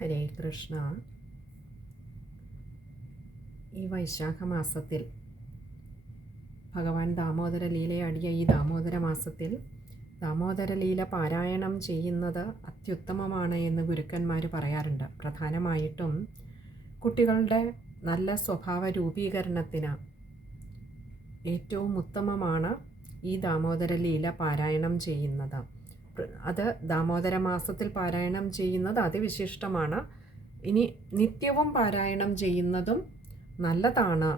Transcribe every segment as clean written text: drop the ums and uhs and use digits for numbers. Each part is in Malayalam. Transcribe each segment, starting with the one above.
ഹരേ കൃഷ്ണ. ഈ വൈശാഖ മാസത്തിൽ ഭഗവാൻ ദാമോദര ലീലയാടിയ ഈ ദാമോദര മാസത്തിൽ ദാമോദര ലീല പാരായണം ചെയ്യുന്നത് അത്യുത്തമമാണ് എന്ന് ഗുരുക്കന്മാർ പറയാറുണ്ട്. പ്രധാനമായിട്ടും കുട്ടികളുടെ നല്ല സ്വഭാവ രൂപീകരണത്തിന് ഏറ്റവും ഉത്തമമാണ് ഈ ദാമോദര ലീല പാരായണം ചെയ്യുന്നത്. അത് ദാമോദര മാസത്തിൽ പാരായണം ചെയ്യുന്നത് അതിവിശിഷ്ടമാണ്. ഇനി നിത്യവും പാരായണം ചെയ്യുന്നതും നല്ലതാണ്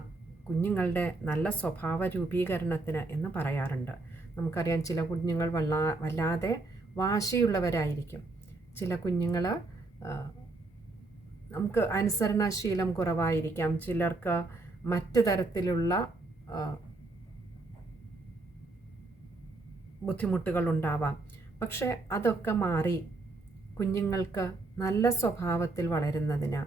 കുഞ്ഞുങ്ങളുടെ നല്ല സ്വഭാവ രൂപീകരണത്തിന് എന്ന് പറയാറുണ്ട്. നമുക്കറിയാം, ചില കുഞ്ഞുങ്ങൾ വല്ലാതെ വാശിയുള്ളവരായിരിക്കും. ചില കുഞ്ഞുങ്ങൾ നമുക്ക് അനുസരണശീലം കുറവായിരിക്കാം. ചിലർക്ക് മറ്റു തരത്തിലുള്ള ബുദ്ധിമുട്ടുകളുണ്ടാവാം. പക്ഷെ അതൊക്കെ മാറി കുഞ്ഞുങ്ങൾക്ക് നല്ല സ്വഭാവത്തിൽ വളരുന്നതിന്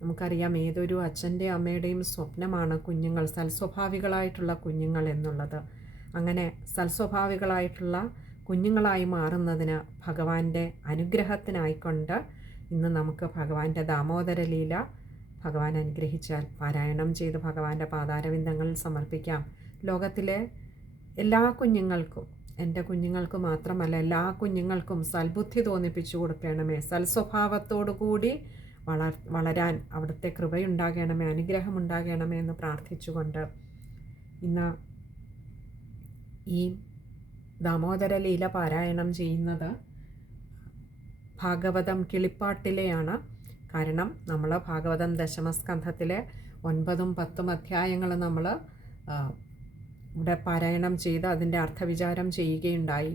നമുക്കറിയാം, ഏതൊരു അച്ഛൻ്റെയും അമ്മയുടെയും സ്വപ്നമാണ് കുഞ്ഞുങ്ങൾ സൽസ്വഭാവികളായിട്ടുള്ള കുഞ്ഞുങ്ങൾ എന്നുള്ളത്. അങ്ങനെ സൽസ്വഭാവികളായിട്ടുള്ള കുഞ്ഞുങ്ങളായി മാറുന്നതിന് ഭഗവാന്റെ അനുഗ്രഹത്തിനായിക്കൊണ്ട് ഇന്ന് നമുക്ക് ഭഗവാന്റെ ദാമോദര ലീല ഭഗവാൻ അനുഗ്രഹിച്ചാൽ പാരായണം ചെയ്ത് ഭഗവാന്റെ പാതാരവിന്ദങ്ങളിൽ സമർപ്പിക്കാം. ലോകത്തിലെ എല്ലാ കുഞ്ഞുങ്ങൾക്കും, എൻ്റെ കുഞ്ഞുങ്ങൾക്ക് മാത്രമല്ല എല്ലാ കുഞ്ഞുങ്ങൾക്കും സൽബുദ്ധി തോന്നിപ്പിച്ചു കൊടുക്കണമേ. സൽസ്വഭാവത്തോടു കൂടി വളരാൻ അവിടുത്തെ കൃപയുണ്ടാകണമേ, അനുഗ്രഹമുണ്ടാകണമേ എന്ന് പ്രാർത്ഥിച്ചുകൊണ്ട് ഇന്ന് ഈ ദാമോദര ലീല പാരായണം ചെയ്യുന്നത് ഭാഗവതം കിളിപ്പാട്ടിലെയാണ്. കാരണം നമ്മൾ ഭാഗവതം ദശമസ്കന്ധത്തിലെ 9ഉം 10ഉം അധ്യായങ്ങൾ നമ്മൾ ഇവിടെ പാരായണം ചെയ്ത് അതിൻ്റെ അർത്ഥവിചാരം ചെയ്യുകയുണ്ടായി.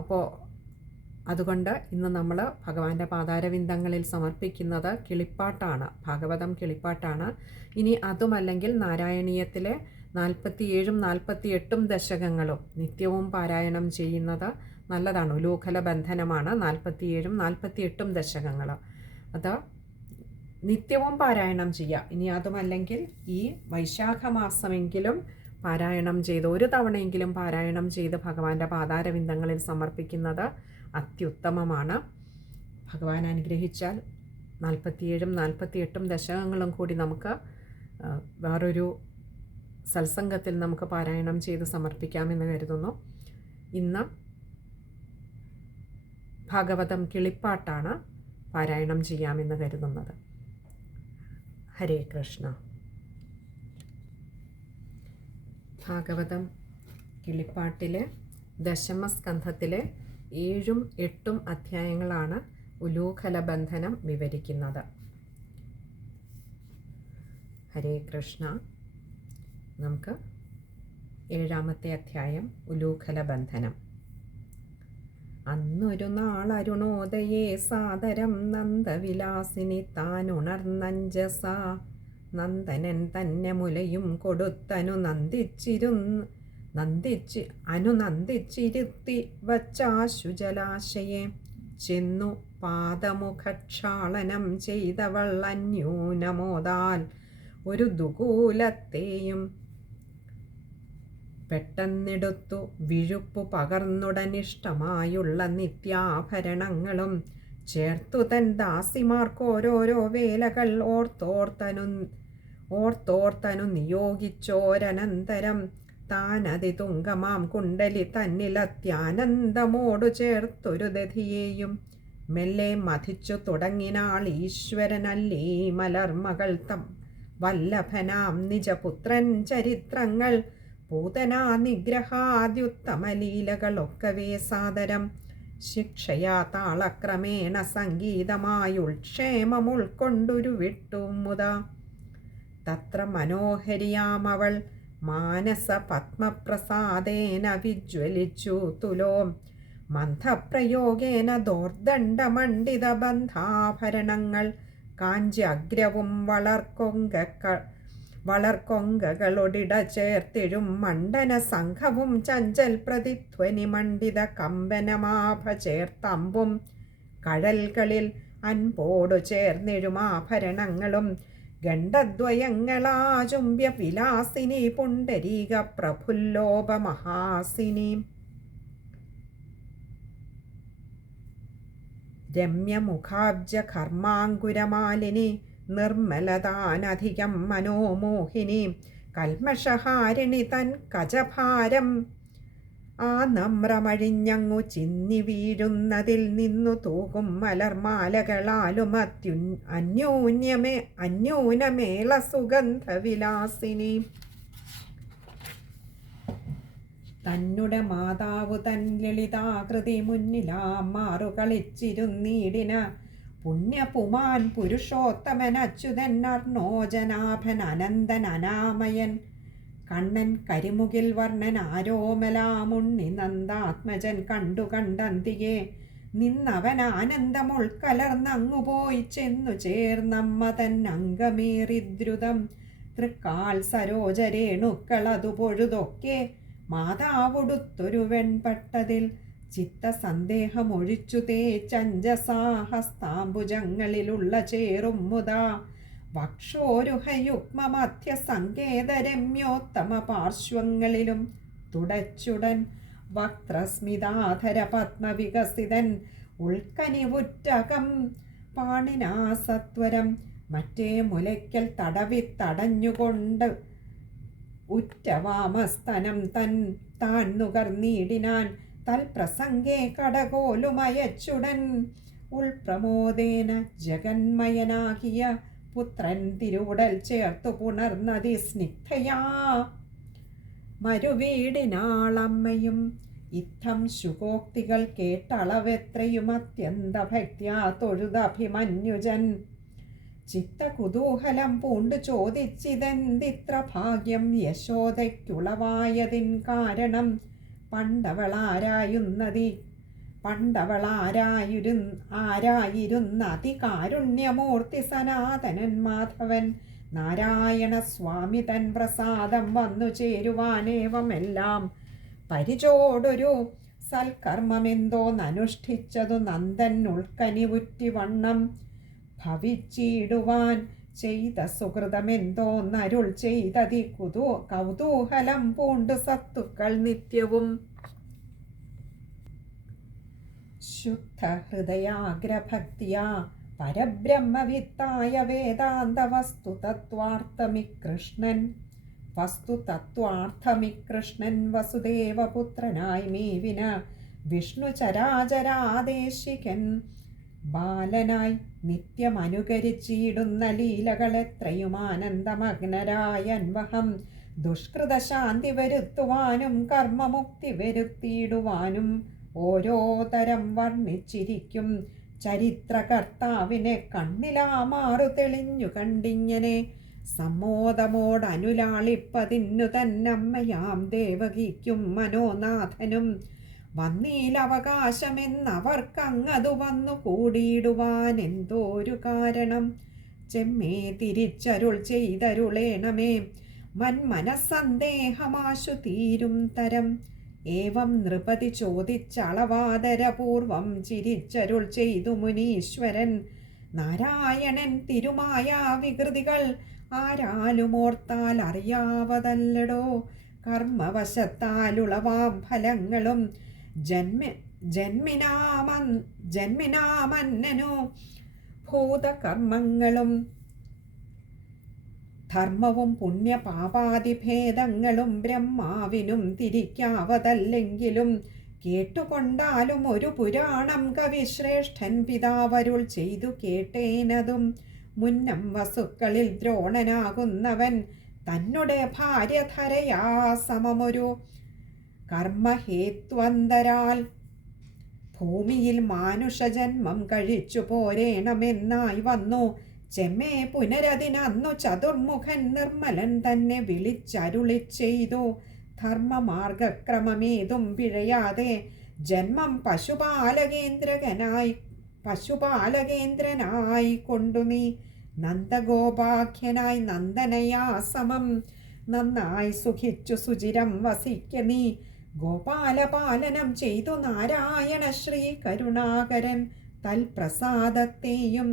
അപ്പോൾ അതുകൊണ്ട് ഇന്ന് നമ്മൾ ഭഗവാന്റെ പാതാരവിന്ദങ്ങളിൽ സമർപ്പിക്കുന്നത് കിളിപ്പാട്ടാണ്, ഭാഗവതം കിളിപ്പാട്ടാണ്. ഇനി അതുമല്ലെങ്കിൽ നാരായണീയത്തിലെ 47ഉം 48ഉം ദശകങ്ങളും നിത്യവും പാരായണം ചെയ്യുന്നത് നല്ലതാണ്. ഉലൂഖല ബന്ധനമാണ് 47ഉം 48ഉം ദശകങ്ങൾ. അത് നിത്യവും പാരായണം ചെയ്യുക. ഇനി അതുമല്ലെങ്കിൽ ഈ വൈശാഖ മാസമെങ്കിലും പാരായണം ചെയ്ത് ഒരു തവണയെങ്കിലും പാരായണം ചെയ്ത് ഭഗവാന്റെ പാതാരവിന്ദങ്ങളിൽ സമർപ്പിക്കുന്നത് അത്യുത്തമമാണ്. ഭഗവാൻ അനുഗ്രഹിച്ചാൽ 47ഉം 48ഉം ദശകങ്ങളും കൂടി നമുക്ക് വേറൊരു സത്സംഗത്തിൽ നമുക്ക് പാരായണം ചെയ്ത് സമർപ്പിക്കാമെന്ന് കരുതുന്നു. ഇന്ന് ഭാഗവതം കിളിപ്പാട്ടാണ് പാരായണം ചെയ്യാമെന്ന് കരുതുന്നത്. ഹരേ കൃഷ്ണ. ഭാഗവതം കിളിപ്പാട്ടിലെ ദശമസ്കന്ധത്തിലെ 7ഉം 8ഉം അധ്യായങ്ങളാണ് ഉലൂഖല ബന്ധനം വിവരിക്കുന്നത്. ഹരേ കൃഷ്ണ. നമുക്ക് 7ാമത്തെ അധ്യായം ഉലൂഖല ബന്ധനം. അന്നൊരു നാൾ അരുണോദയേ സാദരം നന്ദവിലാസിനി താനുണർന്നഞ്ജസ നന്ദനൻ തന്നെ മുലയും കൊടുത്തനു നന്ദിച്ചിരുത്തി വച്ചാശു ജലാശയെ ചെന്നു പാദമുഖക്ഷാളനം ചെയ്തവൾ അന്യൂനമോദാൽ ഒരു ദുകൂലത്തെയും പെട്ടെന്നെടുത്തു വിഴുപ്പു പകർന്നുടനിഷ്ടമായുള്ള നിത്യാഭരണങ്ങളും ചേർത്തു തൻ ദാസിമാർക്കോരോരോ വേലകൾ ഓർത്തോർത്തനു നിയോഗിച്ചോരനന്തരം താനതിതുങ്കമാം കുണ്ടലി തന്നിലത്യാനന്ദമോടു ചേർത്തൊരു ദധിയെയും മെല്ലെ മഥിച്ചു തുടങ്ങിനാൾ ഈശ്വരനല്ലീ മലർമകൾ വല്ലഭനാം നിജപുത്രൻ ചരിത്രങ്ങൾ പൂതനാ നിഗ്രഹാദ്യുത്തമലീലകളൊക്കവേ സാദരം ശിക്ഷയാ താളക്രമേണ സംഗീതമായുൾക്ഷേമമുൾക്കൊണ്ടൊരു വിട്ടുമുത തത്ര മനോഹരിയാമവൾ മാനസ പത്മപ്രസാദേന വിജ്വലിച്ചു തുലോ മന്ഥപ്രയോഗേന ദോർദണ്ഡമണ്ഡിത ബന്ധാഭരണങ്ങൾ കാഞ്ച്യഗ്രവും വളർക്കൊങ്കകളൊടിട ചേർത്തിഴും മണ്ഡന സംഘവും ചഞ്ചൽ പ്രതിധ്വനി മണ്ഡിത കമ്പനമാഭ ചേർത്തമ്പും കഴൽകളിൽ അൻപോടു ചേർന്നിഴുമാഭരണങ്ങളും ഗണ്ഡദ്വയങ്ങളാചുംബ്യ വിലാസിനി പുണ്ടരീക പ്രഫുല്ലോപമഹാസിനി രമ്യമുഖാബ്ജ കർമാങ്കുരമാലിനി നിർമ്മലതാനധികം മനോമോഹിനി കൽമഷഹാരിണി തൻ കജഭാരം ആ നമ്രമഴിഞ്ഞങ്ങു ചിന്നി വീഴുന്നതിൽ നിന്നു തൂകും മലർമാലകളാലും അന്യൂനമേള സുഗന്ധവിലാസിനി. തന്നുടെ മാതാവു തൻ ലളിതാകൃതി മുന്നിലാമാറു കളിച്ചിരുന്നീടിന പുണ്യപുമാൻ പുരുഷോത്തമൻ അച്യുതൻ അർണോജനാഭൻ അനന്തൻ അനാമയൻ കണ്ണൻ കരിമുകിൽ വർണ്ണൻ ആരോമലാമുണ്ണി നന്ദാത്മജൻ കണ്ടു കണ്ടന്തിയെ നിന്നവൻ ആനന്ദം ഉൾക്കലർന്നങ്ങുപോയി ചെന്നു ചേർന്നമ്മ തൻ അംഗമേറിദ്രുതം തൃക്കാൽ സരോജരേണുക്കളതു പൊഴുതൊക്കെ മാതാവൊടുത്തൊരു വെൺപട്ടതിൽ ചിത്തസന്ദേഹമൊഴിച്ചു തേച്ചഞ്ചസാഹസ്താംബുജങ്ങളിലുള്ള ചേറും മുതാ വക്ഷോരുഹയുഗ്മമധ്യ സങ്കേതരമ്യോത്തമ പാർശ്വങ്ങളിലും തുടച്ചുടൻ വക്ത്രസ്മിതാധര പത്മവികസിതൻ ഉൾക്കനിവുറ്റകം പാണിനാസത്വരം മറ്റേ മുലയ്ക്കൽ തടഞ്ഞുകൊണ്ട് ഉറ്റവാമസ്തനം താൻ നുകർന്നീടിനാൻ തൽപ്രസംഗേ കടകോലുമയച്ചുടൻ ഉൾപ്രമോദേന ജഗന്മയനാകിയ പുത്രൻ തിരുവുടൽ ചേർത്തു പുണർന്നതി സ്നിഗ്ധയാ മരുവീടിനാളമ്മയും ഇത്തം ശുകോക്തികൾ കേട്ടളവെത്രയും അത്യന്ത ഭക്ത്യാ തൊഴുതഭിമന്യുജൻ ചിത്തകുതൂഹലം പൂണ്ടു ചോദിച്ചിതെന്തിത്ര ഭാഗ്യം യശോദയ്ക്കുളവായതിൻ കാരണം പണ്ടവളാരായിരുന്ന അതികാരുണ്യമൂർത്തി സനാതനൻ മാധവൻ നാരായണ സ്വാമി തൻ പ്രസാദം വന്നു ചേരുവാനേവമെല്ലാം പരിചോടൊരു സൽക്കർമ്മമെന്തോ നനുഷ്ഠിച്ചതു നന്ദൻ ഉൾക്കനിവുറ്റി വണ്ണം ഭവിച്ചിടുവാൻ ചെയ്ത സുഹൃതമെന്തോ നരുൾ ചെയ്തതി കൗതൂഹലം പൂണ്ടു സത്തുക്കൾ നിത്യവും ശുദ്ധ ഹൃദയാഗ്രഭക്തിയാ പരബ്രഹ്മവിത്തായ വേദാന്ത വസ്തുതത്വാർത്ഥമികൃഷ്ണൻ വസുദേവപുത്രനായി മേവിന വിഷ്ണു ചരാചരാദേശികൻ ബാലനായി നിത്യമനുകരിച്ചിടുന്ന ലീലകളെത്രയും ആനന്ദമഗ്നരായൻവഹം ദുഷ്കൃതശാന്തി വരുത്തുവാനും കർമ്മമുക്തി വരുത്തിയിടുവാനും ഓരോ തരം വർണ്ണിച്ചിരിക്കും ചരിത്രകർത്താവിനെ കണ്ണിലാമാറു തെളിഞ്ഞു കണ്ടിങ്ങനെ സമ്മോദമോടനുലാളിപ്പതിന്നു തന്നമ്മയാം ദേവകിക്കും മനോനാഥനും വന്നീലവകാശമെന്നവർക്കങ്ങതു വന്നു കൂടിയിടുവാൻ എന്തോരു കാരണം ചെമ്മേ തിരിച്ചരുൾ ചെയ്തരുളേണമേ മന്മനസ്സന്ദേഹമാശു തീരും തരം ഏവം നൃപതി ചോദിച്ചളവാദരപൂർവം ചിരിച്ചരുൾ ചെയ്തു മുനീശ്വരൻ നാരായണൻ തിരുമായാ വികൃതികൾ ആരാലും ഓർത്താൽ അറിയാവതല്ലടോ കർമ്മവശത്താലുളവാം ഫലങ്ങളും ജന്മിനാമന്നനു ഭൂതകർമ്മങ്ങളും ധർമ്മവും പുണ്യപാപാതിഭേദങ്ങളും ബ്രഹ്മാവിനും തിരിക്കാവതല്ലെങ്കിലും കേട്ടുകൊണ്ടാലും ഒരു പുരാണം കവിശ്രേഷ്ഠൻ പിതാവരുൾ ചെയ്തു കേട്ടേനതും മുന്നം വസുക്കളിൽ ദ്രോണനാകുന്നവൻ തന്നുടെ ഭാര്യധരയാ സമമൊരു കർമ്മഹേത്വന്തരാൽ ഭൂമിയിൽ മാനുഷജന്മം കഴിച്ചു പോരേണമെന്നായി വന്നു ചെമ്മേ പുനരതിനന്നു ചതുർമുഖൻ നിർമ്മലൻ തന്നെ വിളിച്ചരുളി ചെയ്തു ധർമ്മമാർഗക്രമമേതും പിഴയാതെ ജന്മം പശുപാലകേന്ദ്രനായി കൊണ്ടു നീ നന്ദഗോപാഖ്യനായി നന്ദനയാ സമം നന്നായി സുഖിച്ചു സുചിരം വസിക്ക നീ ഗോപാലപാലനം ചെയ്തു നാരായണ ശ്രീ കരുണാകരൻ തൽപ്രസാദത്തെയും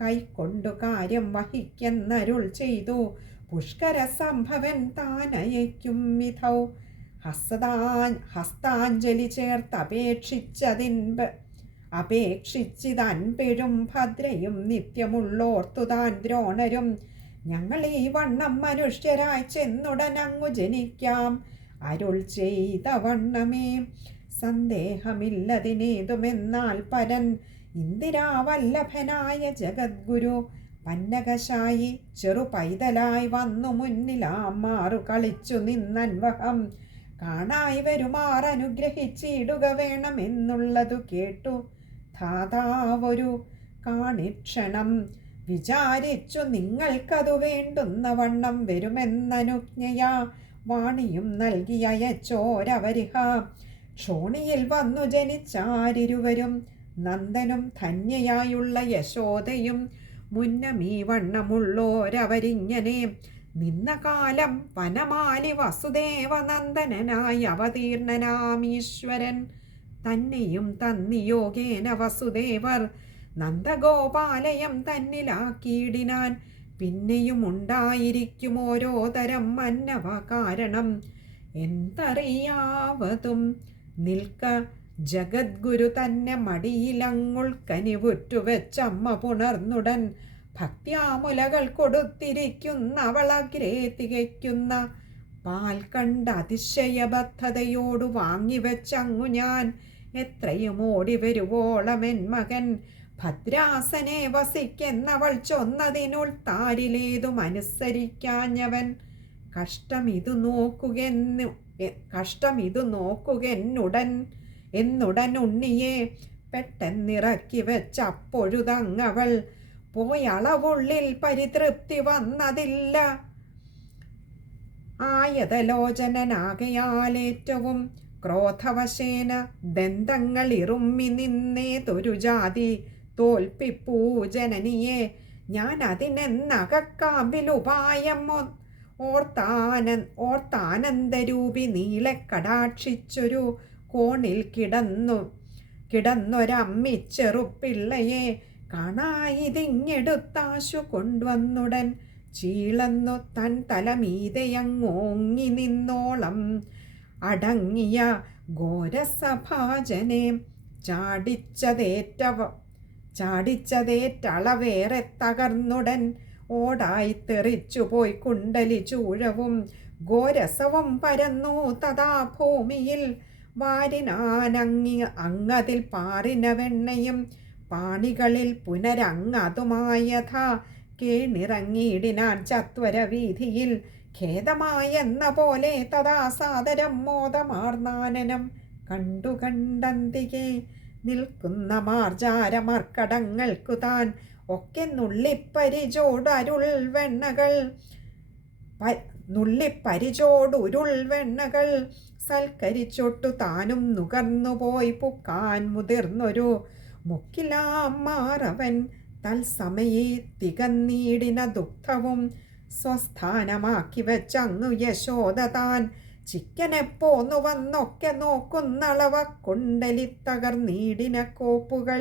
കൈക്കൊണ്ടു കാര്യം വഹിക്കെന്നരുൾ ചെയ്തു പുഷ്കര സംഭവൻ താനയയ്ക്കും വിധൗ ഹസ്താഞ്ജലി ചേർത്തപേക്ഷിച്ചതിൻ അപേക്ഷിച്ചിതൻപെഴും ഭദ്രയും നിത്യമുള്ളോർത്തുതാൻ ദ്രോണരും. ഞങ്ങൾ ഈ വണ്ണം മനുഷ്യരായി ചെന്നുടനങ്ങു ജനിക്കാം അരുൾ ചെയ്ത വണ്ണമേ. സന്ദേഹമില്ലതിനേതുമെന്നാൽ പരൻ ഇന്ദിരാവല്ലഭനായ ജഗദ്ഗുരു പന്നകശായി ചെറു പൈതലായി വന്നു മുന്നിലാമാറു കളിച്ചു നിന്നൻവഹം കാണായി വരുമാറനുഗ്രഹിച്ചിടുക വേണമെന്നുള്ളതു കേട്ടു ധാതാവൊരു കാണിക്ഷണം വിചാരിച്ചു നിങ്ങൾക്കതു വേണ്ടുന്ന വണ്ണം വരുമെന്നനുജ്ഞയാ വാണിയും നൽകി അയച്ചോരവരിഹ. ക്ഷോണിയിൽ വന്നു ജനിച്ചാരിരുവരും നന്ദനും ധന്യയായുള്ള യശോദയും. മുന്നമീ വണ്ണമുള്ളോരവരിങ്ങനെ നിന്ന കാലം വനമാലി വസുദേവനന്ദനായി അവതീർണനാമീശ്വരൻ തന്നെയും തന്നിയോഗേന വസുദേവർ നന്ദഗോപാലയം തന്നിലാക്കിയിടിനാൻ. പിന്നെയും ഉണ്ടായിരിക്കും ഓരോ തരം മന്നവ കാരണം എന്തറിയാവതും നിൽക്ക. ജഗദ്ഗുരു തന്നെ മടിയിലങ്ങുൾക്കനിവുറ്റുവെച്ചമ്മ പുണർന്നുടൻ ഭക്ത്യാമുലകൾ കൊടുത്തിരിക്കുന്നവളഗ്രേ തികയ്ക്കുന്ന പാൽ കണ്ട അതിശയബദ്ധതയോടു വാങ്ങിവെച്ചങ്ങു ഞാൻ എത്രയും ഓടി വരുവോളമെൻ മകൻ ഭദ്രാസനെ വസിക്കെന്നവൾ ചൊന്നതിനുൾ താരിലേതും അനുസരിക്കാഞ്ഞവൻ. കഷ്ടമിതു നോക്കുകെന്നുടൻ ഉണ്ണിയെ പെട്ടെന്നിറക്കി വെച്ചപ്പൊഴുതങ്ങവൾ പോയളവുള്ളിൽ പരിതൃപ്തി വന്നതില്ല. ആയതലോചനാകയാലേറ്റവും ക്രോധവശേന ദന്തങ്ങൾ ഇറുമ്മി നിന്നേതൊരു ജാതി തോൽപ്പിപ്പൂ ജനനിയെ. ഞാൻ അതിനെന്നകക്കാമ്പിലുപായം ഓർത്താനന്ദരൂപി നീളെ കടാക്ഷിച്ചൊരു കോണിൽ കിടന്നൊരമ്മിച്ചെറുപ്പിള്ളയെ കാണായിതിങ്ങെടുത്താശു കൊണ്ടുവന്നുടൻ ചീളന്നു തൻ തലമീതയങ്ങോങ്ങി നിന്നോളം അടങ്ങിയ ഘോരസഭാജനെ ചാടിച്ചതേറ്റളവേറെ തകർന്നുടൻ ഓടായി തെറിച്ചുപോയി കുണ്ടലി ചൂഴവും ഘോരസവും പരന്നു തഥാ ഭൂമിയിൽ. അങ്ങതിൽ പാറിന വെണ്ണയും പാണികളിൽ പുനരങ്ങതുമായഥ കേണിറങ്ങിയിടിനാൻ ചത്വരവീഥിയിൽ. ഖേദമായെന്ന പോലെ തഥാ സാദരം മോദമാർന്നാനനം കണ്ടന്തികെ നിൽക്കുന്ന മാർജാരമർക്കടങ്ങൾക്കു താൻ ഒക്കെ നുള്ളിപ്പരിചോടുരുൾ വെണ്ണകൾ സൽക്കരിച്ചൊട്ടു താനും നുകർന്നുപോയി പുക്കാൻ മുതിർന്നൊരു മുക്കിലാമാറവൻ തൽസമയെ തികന്നീടിന ദുഃഖവും സ്വസ്ഥാനമാക്കി വെച്ചങ്ങു യശോദ താൻ ചിക്കനെ പോന്നു വന്നൊക്കെ നോക്കുന്നളവ കുണ്ടലി തകർന്നീടിന കോപ്പുകൾ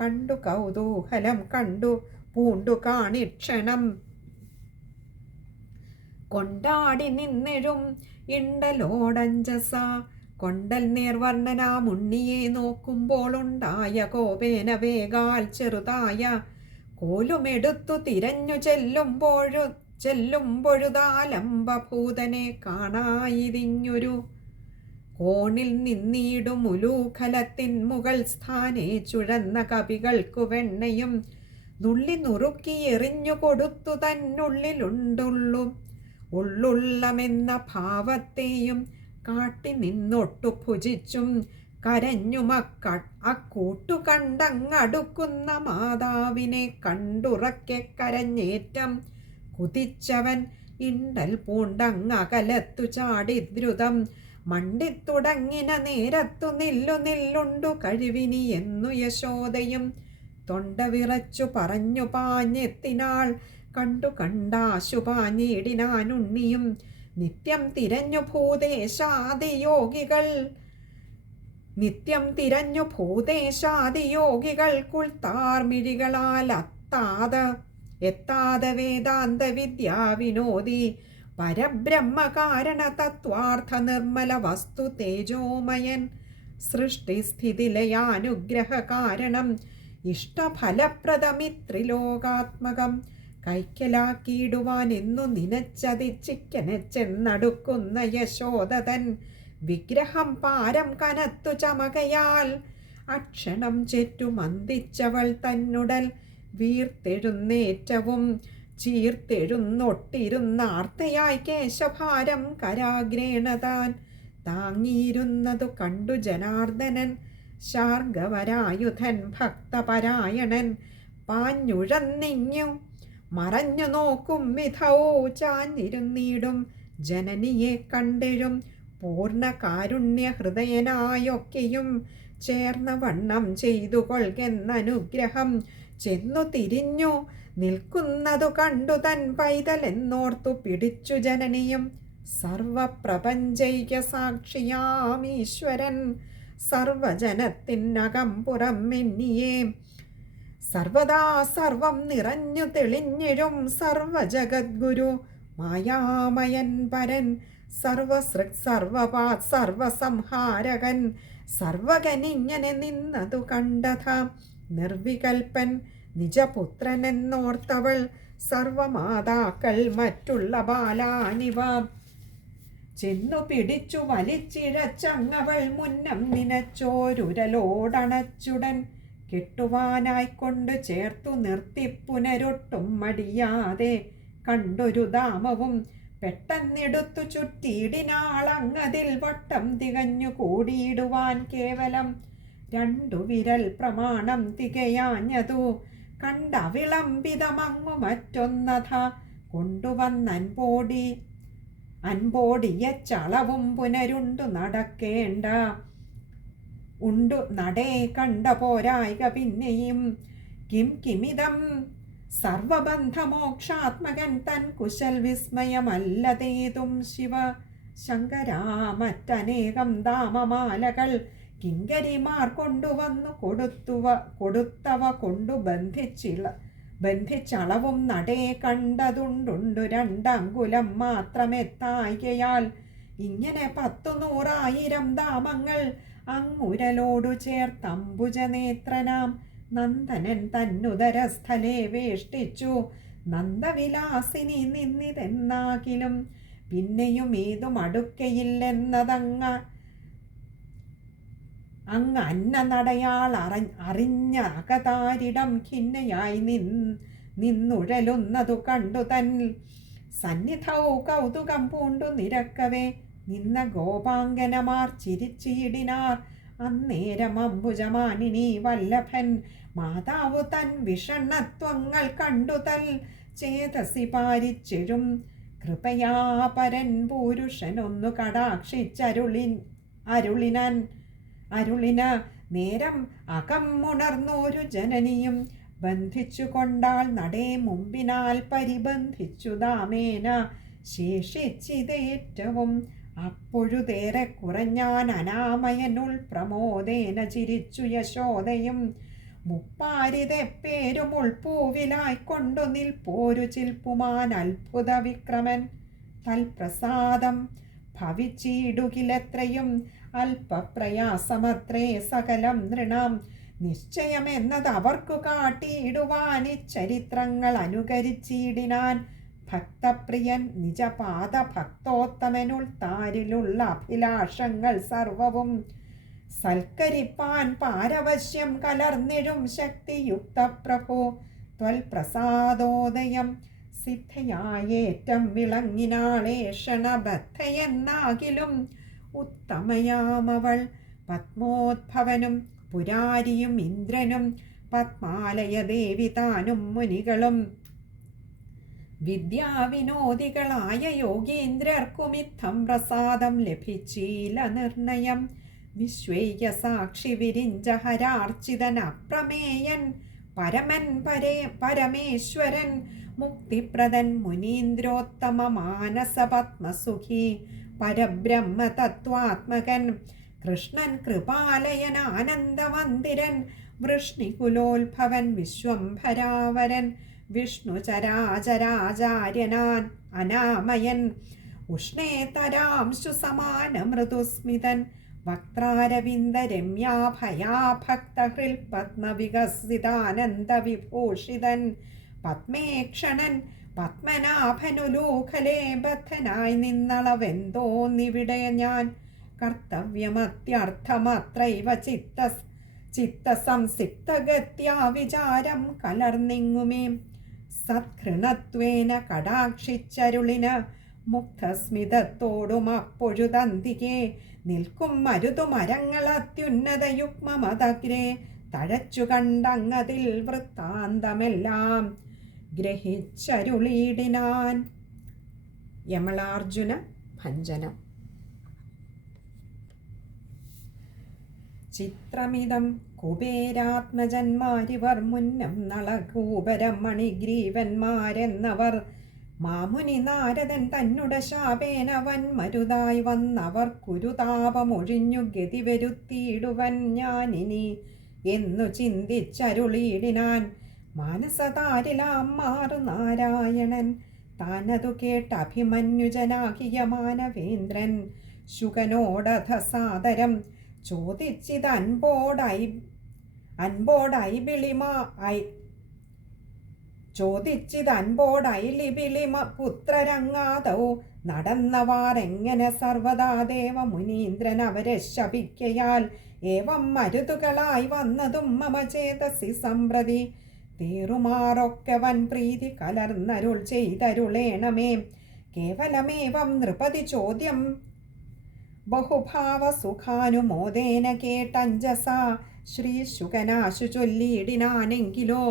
കണ്ടു കൗതൂഹലം കണ്ടു പൂണ്ടു കാണിക്ഷണം കൊണ്ടാടി നിന്നെഴും ഇണ്ടലോടഞ്ചസ. കൊണ്ടൽ നേർവർണ്ണനാമുണ്ണിയെ നോക്കുമ്പോളുണ്ടായ കോപേന വേഗാൽ ചെറുതായ കോലുമെടുത്തു തിരഞ്ഞു ചെല്ലുമ്പൊഴുതാലംബഭൂതനെ കാണായിതിങ്ങൊരു കോണിൽ നിന്നീടും ഉലൂഖലത്തിൻ മുകൾ സ്ഥാനെ ചുഴന്ന കപികൾക്കു വെണ്ണയും നുള്ളി നുറുക്കി എറിഞ്ഞു കൊടുത്തു ഉള്ളുള്ളമെന്ന ഭാവത്തെയും കാട്ടി നിന്നൊട്ടു ഭുജിച്ചും കരഞ്ഞും അക്കൂട്ടു കണ്ടങ്ങടുക്കുന്ന മാതാവിനെ കണ്ടുറക്കെ കരഞ്ഞേറ്റം കുതിച്ചവൻ ഇണ്ടൽ പൂണ്ടങ്ങകലത്തു ചാടി ദ്രുതം മണ്ടിത്തുടങ്ങിന നേരത്തു നില്ലുണ്ടു കഴിവിനി എന്നു യശോദയും തൊണ്ട വിറച്ചു പറഞ്ഞു പാഞ്ഞെത്തിനാൾ. കണ്ടാശു പാഞ്ഞിടിനാനുണ്ണിയും നിത്യം തിരഞ്ഞു ഭൂതേശാദിയോഗികൾക്കുൾത്താർമിഴികളാൽ എത്താതെ വേദാന്ത വിദ്യാവിനോദി പരബ്രഹ്മകാരണ തത്വാർത്ഥ നിർമ്മല വസ്തു തേജോമയൻ സൃഷ്ടിസ്ഥിതിലയാനുഗ്രഹ കാരണം ഇഷ്ടഫലപ്രദമിത്രിലോകാത്മകം കൈക്കലാക്കിയിടുവാൻ എന്നു നിനച്ചതിച്ചിക്കനെ ചെന്നടുക്കുന്ന യശോദതൻ വിഗ്രഹം പാരം കനത്തു ചമകയാൽ അക്ഷണം ചെറ്റുമന്തിച്ചവൾ തന്നുടൽ വീർത്തെഴുന്നേറ്റവും ചീർത്തെഴുന്നൊട്ടിരുന്നാർത്തയായി കേശഭാരം കരാഗ്രേണതാൻ താങ്ങിയിരുന്നതു കണ്ടു ജനാർദ്ദനൻ ശാർഗവരായുധൻ ഭക്തപരായണൻ പാഞ്ഞുഴന്നിങ്ങു മറഞ്ഞു നോക്കും വിധൗ ചാഞ്ഞിരുന്നീടും ജനനിയെ കണ്ടെഴും പൂർണ്ണ കാരുണ്യ ഹൃദയനായൊക്കെയും ചേർന്ന വണ്ണം ചെയ്തു കൊൾകെന്നനുഗ്രഹം ചെന്നു തിരിഞ്ഞു നിൽക്കുന്നതു കണ്ടു തൻ പൈതലെന്നോർത്തു പിടിച്ചു ജനനിയും സർവപ്രപഞ്ചൈക സാക്ഷിയാമീശ്വരൻ സർവജനത്തിനകം പുറം എണ്ണിയേ സർവദാ സർവം നിറഞ്ഞു തെളിഞ്ഞെഴും സർവജഗദ്ഗുരു മായാമയൻ പരൻ സർവസൃക് സർവപാത് സർവസംഹാരകൻ സർവകനിങ്ങനെ നിന്നതു കണ്ടഥ നിർവികൽപ്പൻ നിജപുത്രനെന്നോർത്തവൾ സർവമാതാക്കൾ മറ്റുള്ള ബാലാനിവ ചെന്നു പിടിച്ചു വലിച്ചിഴച്ചങ്ങവൾ മുന്നം നിനച്ചോരുരലോടണച്ചുടൻ കെട്ടുവാനായിക്കൊണ്ട് ചേർത്തു നിർത്തി പുനരൊട്ടും മടിയാതെ കണ്ടൊരു ദാമവും പെട്ടെന്നെടുത്തു ചുറ്റിയിടിനാളങ്ങതിൽ വട്ടം തികഞ്ഞു കൂടിയിടുവാൻ കേവലം 2 വിരൽ പ്രമാണം തികയാഞ്ഞതു കണ്ട വിളംബിതമങ്ങു മറ്റൊന്നഥ അൻപോടിയ ചളവും പുനരുണ്ടു നടക്കേണ്ട ഉണ്ടു നടേ കണ്ട പോരായിക പിന്നെയും കിമിതം സർവബന്ധമോക്ഷാത്മകൻ തൻ കുശൽ വിസ്മയമല്ലതേതും ശിവ ശങ്കരാമറ്റനേകം ദാമമാലകൾ കിങ്കരിമാർ കൊണ്ടുവന്നു കൊടുത്തവ കൊണ്ടു ബന്ധിച്ചളവും നടേ കണ്ടതുണ്ടുണ്ടു 2 അങ്കുലം മാത്രമെത്തായികയാൽ ഇങ്ങനെ 100,000 ദാമങ്ങൾ അങ്ങുരലോടു ചേർത്തംബുജനേത്രനാം നന്ദനൻ തന്നുദരസ്ഥലേ വേഷ്ടിച്ചു നന്ദവിലാസിനി നിന്നിതെന്നാകിലും പിന്നെയും ഏതും അടുക്കയില്ലെന്നതങ്ങ് അന്നനടയാൾ അറിഞ്ഞ അകതാരിടം ഖിന്നയായി നിന്നുഴലുന്നതു കണ്ടു തൻ സന്നിധൗ കൗതുകം പൂണ്ടു നിരക്കവേ നിന്ന ഗോപാംഗനമാർ ചിരിച്ചിടിനാർ അന്നേരം അംബുജമാനിനി വല്ലഭൻ മാതാവു തൻ വിഷണ്ണത്വങ്ങൾ കണ്ടുതൽ ചേതസി പാരിച്ചെഴും കൃപയാപരൻ പുരുഷനൊന്നു അരുളിന നേരം അകമുണർന്നോരു ജനനിയും ബന്ധിച്ചു കൊണ്ടാൾ നടേ മുമ്പിനാൽ പരിബന്ധിച്ചു ദാമേന ശേഷിച്ചിതേറ്റവും അപ്പൊഴുതേറെ കുറഞ്ഞാൻ അനാമയനുൾ പ്രമോദേന ചിരിച്ചു യശോദയും മുപ്പാരിതെപ്പേരും ഉൾപ്പൂവിലായിക്കൊണ്ടു നിൽപ്പോരു ചിൽപ്പുമാൻ അത്ഭുത വിക്രമൻ തൽപ്രസാദം ഭവിച്ചിടുകിലെത്രയും അല്പപ്രയാസമത്രേ സകലം നൃണാം നിശ്ചയമെന്നത് അവർക്കു കാട്ടിയിടുവാൻ ചരിത്രങ്ങൾ അനുകരിച്ചിടിനാൻ ഭക്തപ്രിയൻ നിജപാദ ഭക്തോത്തമനുൾ താരിലുള്ള അഭിലാഷങ്ങൾ സർവവും സൽക്കരിപ്പാൻ പാരവശ്യം കലർന്നിടും ശക്തിയുക്ത പ്രഭോ ത്വൽപ്രസാദോദയം സിദ്ധയായേറ്റം വിളങ്ങിനാളേഷണബദ്ധയെന്നാകിലും ഉത്തമയാമവൾ പത്മോദ്ഭവനും പുരാരിയും ഇന്ദ്രനും പത്മാലയ ദേവി താനും മുനികളും വിദ്യാവിനോദികളായ യോഗീന്ദ്രർക്കുമിത്തം പ്രസാദം ലഭിച്ചീല നിർണയം വിശ്വേയ സാക്ഷി വിരിഞ്ചഹരാർച്ചിതൻ അപ്രമേയൻ പരമൻ പരമേശ്വരൻ മുക്തിപ്രദൻ മുനീന്ദ്രോത്തമ മാനസ പത്മസുഖി പരബ്രഹ്മ തത്വാത്മകൻ കൃഷ്ണൻ കൃപാലയൻ ആനന്ദവന്ദിരൻ വൃഷ്ണികുലോത്ഭവൻ വിശ്വംഭരാവരൻ വിഷ്ണു ചരാചരാചാര്യനാൻ അനാമയൻ ഉഷ്ണേതരാംശു സമാന മൃദുസ്മിതൻ വക്രാരവിന്ദരമ്യാഭയാ ഭക്തഹൃൽ പത്മവികസിതാനന്ദവിഭൂഷിതൻ പത്മേക്ഷണൻ പത്മനാഭനുലൂഖലേ ബദ്ധനായി നിന്നളവെന്തോന്നിവിടെ ഞാൻ കർത്തവ്യമത്യർത്ഥമത്രൈവ ചിത്തസംസിക്തഗത്യാ വിചാരം കലർന്നിങ്ങുമേ സത്കൃണത്വേന കടാക്ഷിച്ചരുളിന മുക്തസ്മിതത്തോടും അപ്പൊഴുതന്തികെ നിൽക്കും മരുതുമരങ്ങൾ അത്യുന്നത യുഗ്മമതഗ്രേ തഴച്ചു കണ്ടങ്ങതിൽ വൃത്താന്തമെല്ലാം ഗ്രഹിച്ചരുളിയിടിനാൻ. യമളാർജുന ഭഞ്ജനം. ചിത്രമിതം കുബേരാത്മജന്മാരിവർ മുന്നം നളകൂപരം മണിഗ്രീവന്മാരെന്നവർ മാമുനി നാരദൻ തന്നുട ശാപേന വന്മരുതായി വന്നവർ കുരുതാപമൊഴിഞ്ഞു ഗതി വരുത്തിയിടുവൻ ഞാനിനി എന്നു ചിന്തിച്ചരുളിയിടിനാൻ. മാനസതാരിലാം മാറു നാരായണൻ താനതു കേട്ട അഭിമന്യുജനാകിയ മാനവേന്ദ്രൻ ശുകനോടധ സാദരം ചോദിച്ചിതൻപോടായി ലിപിളിമ പുത്രരങ്ങാതൗ നടന്നവാറെങ്ങനെ സർവദാ ദേവ മുനീന്ദ്രൻ അവരെ ശപിക്കയാൽ ഏവം മരുതുകളായി വന്നതും മമ ചേതസി സമ്പ്രതി തീറുമാറൊക്കെ വൻ പ്രീതി കലർന്നരുൾ ചെയ്തരുളേണമേ. കേവലമേവം നൃപതി ചോദ്യം ബഹുഭാവ സുഖാനുമോദേന കേട്ടഞ്ജസ ശ്രീശുകനാശു ചൊല്ലിയിടിനാനെങ്കിലോ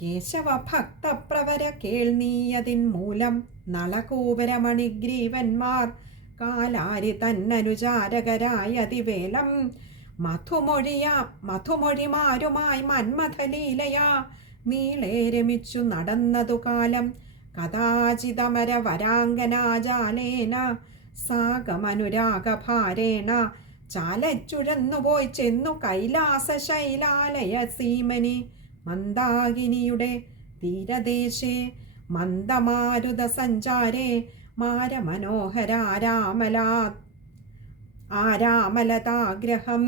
കേശവ ഭക്തപ്രവര കേൾനീയതിൻ മൂലം നളകൂപരമണിഗ്രീവന്മാർ കാലാരി തന്നനുചാരകരായ അതിവേലം മധുമൊഴിമാരുമായി മന്മഥലീലയാ നീളേ രമിച്ചു നടന്നതു കാലം കഥാചിതമര വരാംഗനാജാലേന സാഗമനുരാഗഭാരേണ ചാലച്ചുഴന്നുപോയി ചെന്നു കൈലാസ ശൈലാലയ സീമനി മന്ദാകിനിയുടെ തീരദേശേ മന്ദമാരുത സഞ്ചാരേ ആരാമലതാഗ്രഹം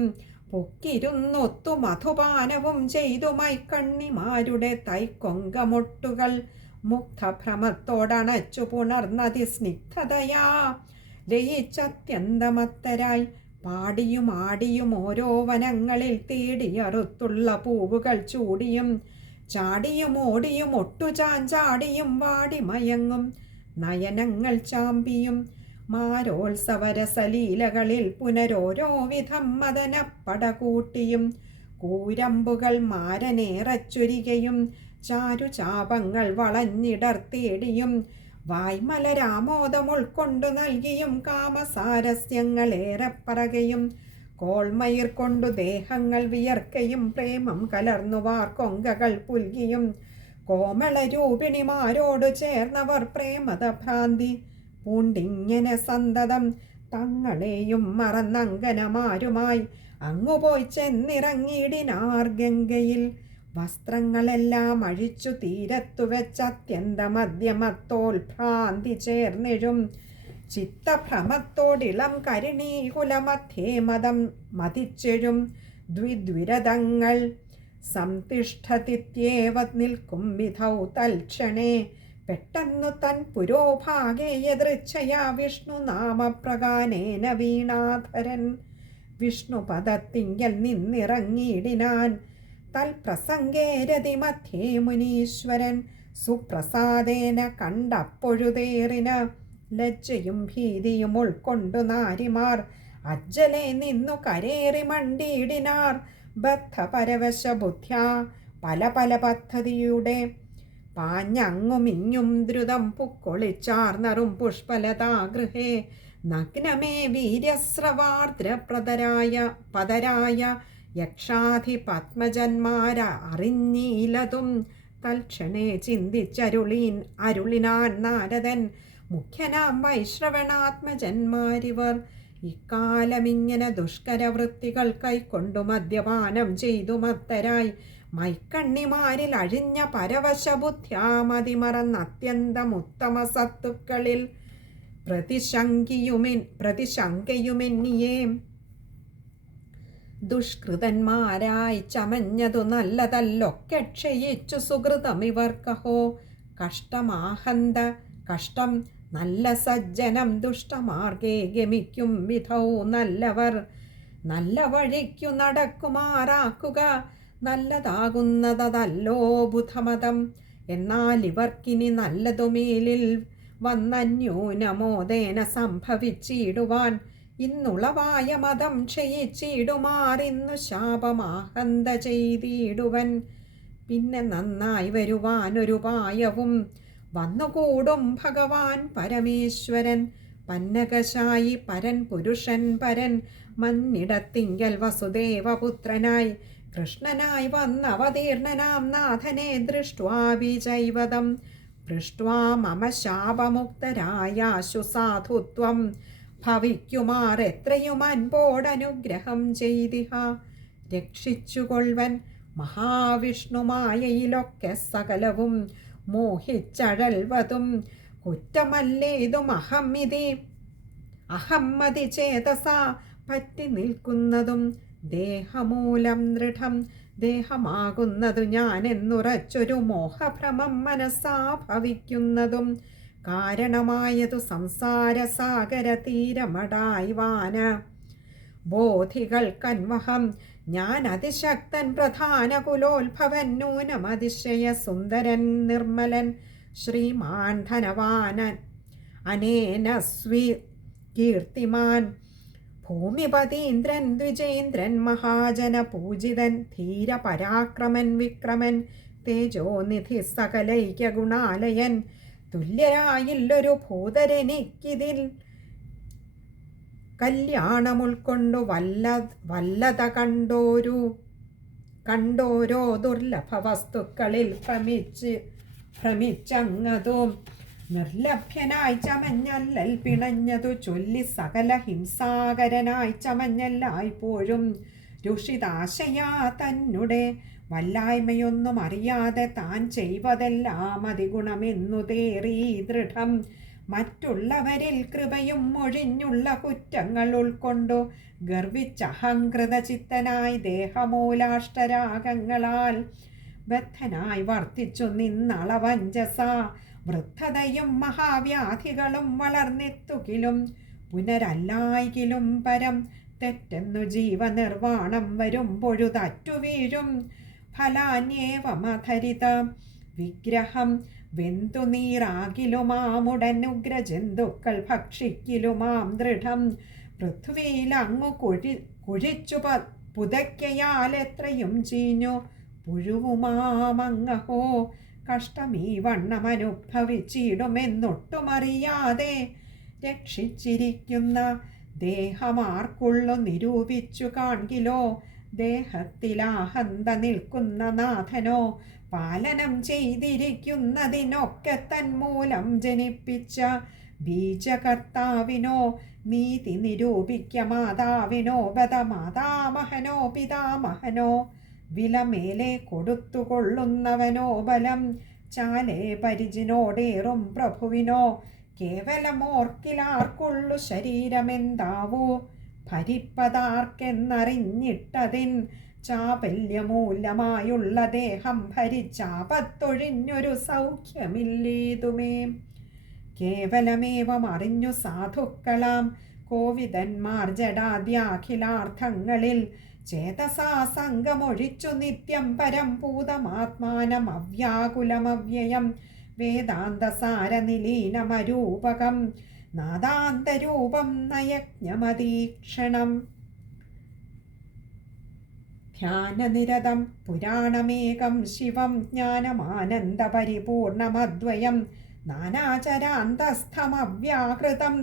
പൊക്കിരുന്നൊത്തു മധുപാനവും ചെയ്തു മൈക്കണ്ണിമാരുടെ തൈക്കൊങ്കമൊട്ടുകൾ മുഗ്ധഭ്രമത്തോടണച്ചു പുണർന്നതി സ്നിഗ്ധതയാ ലയിച്ചത്യന്തമത്തരായി പാടിയും ആടിയും ഓരോ വനങ്ങളിൽ തേടിയറുത്തുള്ള പൂവുകൾ ചൂടിയും ചാടിയും ഓടിയും ഒട്ടുചാഞ്ചാടിയും വാടിമയങ്ങും നയനങ്ങൾ ചാമ്പിയും മാരോത്സവരസലീലകളിൽ പുനരോരോ വിധം മദനപ്പടകൂട്ടിയും കൂരമ്പുകൾ മാരനേറച്ചൊരികയും ചാരുചാപങ്ങൾ വളഞ്ഞിടർത്തേടിയും വായ്മലരാമോദം ഉൾക്കൊണ്ടു നൽകിയും കാമസാരസ്യങ്ങളേറെ പറകയും കോൾമയിർ കൊണ്ടു ദേഹങ്ങൾ വിയർക്കയും പ്രേമം കലർന്നു വാർക്കൊങ്കകൾ പുൽകിയും കോമളരൂപിണിമാരോടു ചേർന്നവർ പ്രേമത ഭ്രാന്തി പൂണ്ടിങ്ങനെ സന്തതം തങ്ങളെയും മറന്നങ്കനമാരുമായി അങ്ങുപോയി ചെന്നിറങ്ങിയിടിനാർ ഗംഗയിൽ. വസ്ത്രങ്ങളെല്ലാം അഴിച്ചു തീരത്തു വെച്ചത്യന്തമദ്യമത്തോൽഭ്രാന്തി ചേർന്നിഴും ചിത്തഭ്രമത്തോടിളം കരിണീകുലമധ്യേ മതം മതിച്ചെഴും ദ്വിദ്വിരതങ്ങൾ സംതിഷ്ഠതിത്യേവ നിൽക്കും വിധൗ തൽക്ഷണേ പെട്ടെന്നു തൻ പുരോഭാഗേ യദൃച്ഛയാ വിഷ്ണു നാമപ്രകാനേന വീണാധരൻ വിഷ്ണുപദത്തിങ്കൽ നിന്നിറങ്ങിയിടിനാൻ. തൽപ്രസംഗേ രതിമധ്യേ മുനീശ്വരൻ സുപ്രസാദേന കണ്ടപ്പൊഴുതേറിന ലജ്ജയും ഭീതിയും ഉൾക്കൊണ്ടു നാരിമാർ അജ്ജലെ നിന്നു കരേറി മണ്ടിയിടിനാർ. ബദ്ധപരവശ ബുദ്ധ്യാ പല പല പദ്ധതിയുടെ പാഞ്ഞങ്ങുമിങ്ങും ദ്രുതം പുക്കൊളിച്ചാർന്നറും പുഷ്പലതാഗൃഹേ നഗ്നമേ വീര്യസ്രവാർദ്രപദരായ യക്ഷാധിപത്മജന്മാര അറിഞ്ഞീലതും തൽക്ഷണേ അരുളിനാൻ നാരദൻ മുഖ്യനാം വൈശ്രവണാത്മജന്മാരിവർ ഇക്കാലമിങ്ങനെ ദുഷ്കരവൃത്തികൾ കൈക്കൊണ്ടു മദ്യപാനം ചെയ്തു മത്തരായി മൈക്കണ്ണിമാരിൽ അഴിഞ്ഞ പരവശബുദ്ധ്യാമതിമറന്ന് അത്യന്തമുത്തമ സത്തുക്കളിൽ പ്രതിശങ്കയുമെന്നിയേ ദുഷ്കൃതന്മാരായി ചമഞ്ഞതു നല്ലതല്ലൊക്കെ ക്ഷയിച്ചു സുഹൃതമിവർക്കഹോ. കഷ്ടമാഹന്ത കഷ്ടം നല്ല സജ്ജനം ദുഷ്ടമാർഗേ ഗമിക്കും വിധൗ നല്ലവർ. നല്ല വഴിക്കു നടക്കുമാറാക്കുക നല്ലതാകുന്നതല്ലോ ബുധമതം. എന്നാൽ ഇവർക്കിനി നല്ലതുമേലിൽ വന്നന്യൂനമോദേന സംഭവിച്ചിടുവാൻ ഇന്നുളവായ മതം ക്ഷയിച്ചിടുമാറിന്നു ശാപമാഹന്ത ചെയ്തിടുവൻ. പിന്നെ നന്നായി വരുവാനൊരുപായവും വന്നുകൂടും ഭഗവാൻ പരമേശ്വരൻ. പന്നകശായി പരൻ പുരുഷൻ പരൻ മന്നിടത്തിങ്കൽ വസുദേവപുത്രനായി കൃഷ്ണനായി വന്നവതീർണനാം നാഥനെ ദൃഷ്ട്വാ വിജൈവതം. പൃഷ്ട്വാ മമ ശാപമുക്തരായാശു സാധുത്വം ഭവിക്കുമാറെത്രയും അൻപോടനുഗ്രഹം ചെയ്തിഹ. രക്ഷിച്ചുകൊള്ളുവൻ മഹാവിഷ്ണുമായയിലൊക്കെ സകലവും മോഹിച്ചഴൽവതും കുറ്റമല്ലേതും അഹമ്മതി ചേതസ പറ്റി നിൽക്കുന്നതും. ദേഹമൂലം ദൃഢം ദേഹമാകുന്നതു ഞാനെന്നുറച്ചൊരു മോഹഭ്രമം മനസ്സാ ഭവിക്കുന്നതും. കാരണമായതു സംസാരസാഗര തീരമടായി വാന ബോധികൾക്കന്വഹം. ഞാൻ അതിശക്തൻ പ്രധാന കുലോത്ഭവൻ നൂനമതിശയ സുന്ദരൻ നിർമ്മലൻ ശ്രീമാൻ ധനവാനൻ അനേന കീർത്തിമാൻ ഭൂമിപതീന്ദ്രൻ ദ്വിജേന്ദ്രൻ മഹാജന പൂജിതൻ ധീരപരാക്രമൻ വിക്രമൻ തേജോനിധി സകലൈക്യ ഗുണാലയൻ. തുല്യരായില്ലൊരു ഭൂതരെനിക്കിതിൽ കല്യാണമുൾക്കൊണ്ടു വല്ലത കണ്ടോരോ ദുർലഭ വസ്തുക്കളിൽ ഭ്രമിച്ചങ്ങതും. നിർലഭ്യനായി ചമഞ്ഞല്ലൽ പിണഞ്ഞതു ചൊല്ലി സകല ഹിംസാകരനായി ചമഞ്ഞല്ലായ്പോഴും രുഷിതാശയാ തന്നെ വല്ലായ്മയൊന്നും അറിയാതെ താൻ ചെയ്വതെല്ലാം അതിഗുണമെന്നു തേറി ദൃഢം. മറ്റുള്ളവരിൽ കൃപയും ഒഴിഞ്ഞുള്ള കുറ്റങ്ങൾ ഉൾക്കൊണ്ടു ഗർവിച്ചഹങ്കൃത ചിത്തനായി ദേഹമൂലാഷ്ടരാഗങ്ങളാൽ ബദ്ധനായി വർത്തിച്ചു നിന്നളവഞ്ചസ. വൃദ്ധതയും മഹാവ്യാധികളും വളർന്നെത്തുകിലും പുനരല്ലായികിലും പരം തെറ്റെന്നു ജീവനിർവാണം വരുമ്പൊഴു തറ്റുവീഴും. ഫലാന്യേവമധരിത വിഗ്രഹം വെന്തുനീറാകിലുമാമുടൻ ഉഗ്രജന്തുക്കൾ ഭക്ഷിക്കിലുമാം ദൃഢം. പൃഥ്വിയിലങ്ങു കുഴിച്ചു പുതയ്ക്കയാൽ എത്രയും ചീഞ്ഞു പുഴുവുമാമങ്ങഹോ. കഷ്ടമീ വണ്ണമനുഭവിച്ചിടുമെന്നൊട്ടുമറിയാതെ രക്ഷിച്ചിരിക്കുന്ന ദേഹമാർക്കുള്ളു നിരൂപിച്ചു കാൺകിലോ. ദേഹത്തിലാഹന്ത നിൽക്കുന്ന നാഥനോ പാലനം ചെയ്തിരിക്കുന്നതിനൊക്കെ തന്മൂലം ജനിപ്പിച്ച ബീജകർത്താവിനോ നീതി നിരൂപിക്ക മാതാവിനോ ബത മാതാമഹനോ പിതാമഹനോ. വിലമേലെ കൊടുത്തുകൊള്ളുന്നവനോ ബലം ചാലേ പരിജിനോടേറും പ്രഭുവിനോ. കേവലമോർക്കിലാർക്കുള്ളു ശരീരമെന്താവൂ ഭരിപ്പതാർക്കെന്നറിഞ്ഞിട്ടതിൻ. ചാപല്യമൂലമായുള്ള ദേഹം ഭരിച്ചാപത്തൊഴിഞ്ഞൊരു സൗഖ്യമില്ലേതുമേ. കേവലമേവം അറിഞ്ഞു സാധുക്കളാം കോവിദന്മാർ ജഡാദ്യാഖിലാർത്ഥങ്ങളിൽ ചേതസാ സംഗമൊഴിച്ചു നിത്യം പരം പൂതമാത്മാനം അവ്യാകുലമവ്യയം വേദാന്തസാരനിലീനമരൂപകം നാദാന്തരൂപം നയജ്ഞമതീക്ഷണം. ധ്യാനനിരതം പുരാണമേകം ശിവം ജ്ഞാനമാനന്ദപരിപൂർണമദ്വയം നാനാചരാന്തസ്ഥമവ്യാകൃതം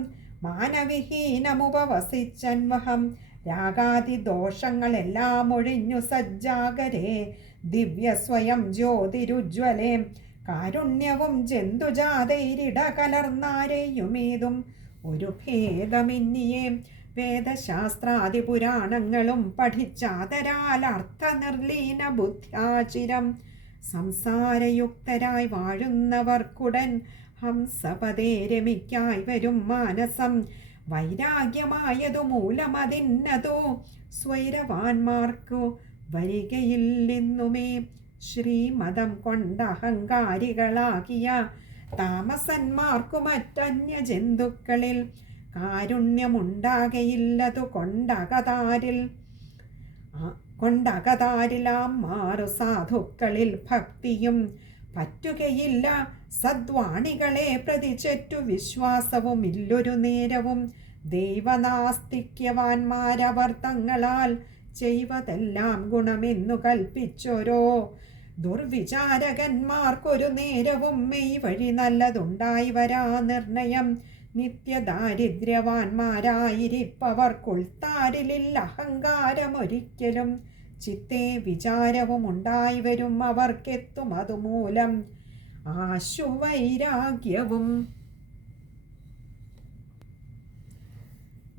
മാനവിഹീനമുപവസിച്ചന്വഹം. രാഗാദിദോഷങ്ങളെല്ലാം ഒഴിഞ്ഞു സജ്ജാഗരേ ദിവ്യസ്വയം ജ്യോതിരുജ്വലേ. കാരുണ്യവും ജന്തുജാതൈരിട കലർന്നാരെയുമേതും ഒരു ഭേദമിന്നിയേ. വേദശാസ്ത്രാദി പുരാണങ്ങളും പഠിച്ചാതരാൽ അർത്ഥനിർലീന ബുദ്ധ്യാചിരം സംസാരയുക്തരായി വാഴുന്നവർക്കുടൻ ഹംസപദേ രമിക്കായി വരും മാനസം. വൈരാഗ്യമായതു മൂലമതിന്നതു സ്വൈരവാന്മാർക്കു വരികയില്ലെന്നുമേ. ശ്രീമതം കൊണ്ടഹങ്കാരികളാകിയ താമസന്മാർക്കു മറ്റന്യ ജന്തുക്കളിൽ കാരുണ്യമുണ്ടാകയില്ലതു കൊണ്ടകതാരിലാം മാറു സാധുക്കളിൽ ഭക്തിയും പറ്റുകയില്ല. സദ്വാണികളെ പ്രതിചെറ്റു വിശ്വാസവും ഇല്ലൊരു നേരവും. ദൈവനാസ്തിക്യവാന്മാരവർ തങ്ങളാൽ ചെയ്വതെല്ലാം ഗുണമെന്നു കൽപ്പിച്ചോരോ ദുർവിചാരകന്മാർക്കൊരു നേരവും മെയ് വഴി നല്ലതുണ്ടായി വരാ നിർണയം. നിത്യദാരിദ്ര്യവാന്മാരായിരിപ്പവർക്കുൾത്താരിലില്ല അഹങ്കാരമൊരിക്കലും. ചിത്തേ വിചാരവും ഉണ്ടായി വരും അവർക്കെത്തും അതുമൂലം ആശുവൈരാഗ്യവും.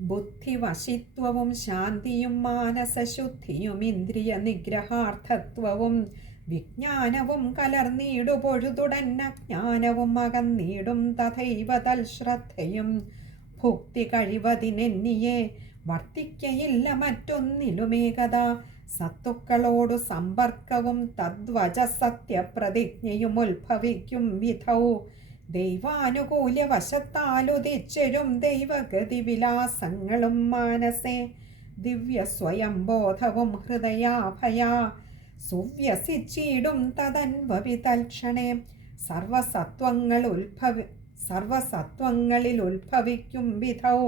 ബുദ്ധിവശിത്വവും ശാന്തിയും മാനസശുദ്ധിയും ഇന്ദ്രിയ നിഗ്രഹാർത്ഥത്വവും വിജ്ഞാനവും കലർന്നീടു പൊഴുതുടൻ അജ്ഞാനവും അകന്നീടും തഥൈവ തൽശ്രദ്ധയും. ഭുക്തി കഴിവതിനെന്നിയെ വർത്തിക്കയില്ല മറ്റൊന്നിലുമേകത. സത്തുക്കളോടു സമ്പർക്കവും തദ്വച സത്യപ്രതിജ്ഞയും ഉത്ഭവിക്കും വിധൗ. ദൈവാനുകൂല്യ വശത്താലുദിച്ചരും ദൈവഗതി വിലാസങ്ങളും മാനസേ. ദിവ്യ സ്വയംബോധവും ഹൃദയാഭയാ സുവ്യസിച്ചിടും തദൻവവി തൽക്ഷണേ. സർവസത്വങ്ങളിൽ ഉത്ഭവിക്കും വിധൗ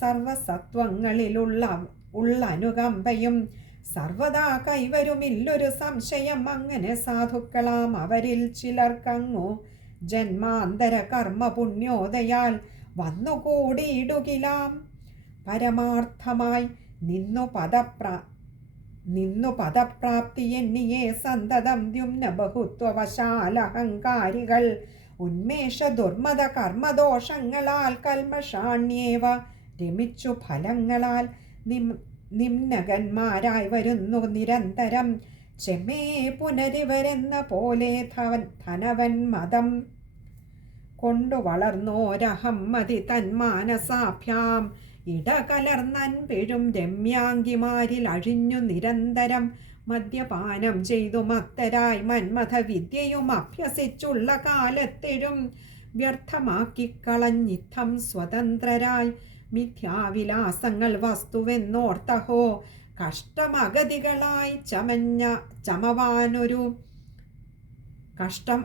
സർവസത്വങ്ങളിലുള്ള അനുകമ്പയും സർവദാ കൈവരുമില്ലൊരു സംശയം. അങ്ങനെ സാധുക്കളാം അവരിൽ ചിലർക്കങ്ങു ജന്മാന്തര കർമ്മ പുണ്യോദയാൽ വന്നുകൂടിയിടുകിലാം. പരമാർത്ഥമായി നിന്നു പദപ്രാപ്തി എന്നിയെ സന്തതം ദ്യുമ്ന ബഹുത്വവശാലഹങ്കാരികൾ ഉന്മേഷ ദുർമത കർമ്മദോഷങ്ങളാൽ കൽമഷാണ്യേവ രമിച്ചു ഫലങ്ങളാൽ നിമ്നകന്മാരായി വരുന്നു നിരന്തരം. ചെമേ പുനരിവരെന്ന പോലെ ധനവൻ മതം കൊണ്ടു വളർന്നോരഹമ്മതി തന്മാനസാഭ്യാം ഇടകലർന്നൻപിഴും രമ്യാങ്കിമാരിൽ അഴിഞ്ഞു നിരന്തരം. മദ്യപാനം ചെയ്തു മത്തരായി മന്മഥ വിദ്യയും അഭ്യസിച്ചുള്ള കാലത്തിഴും വ്യർത്ഥമാക്കിക്കളഞ്ഞിത്തം സ്വതന്ത്രരായി മിഥ്യാവിലാസങ്ങൾ വസ്തുവെന്നോർത്തഹോ കഷ്ടം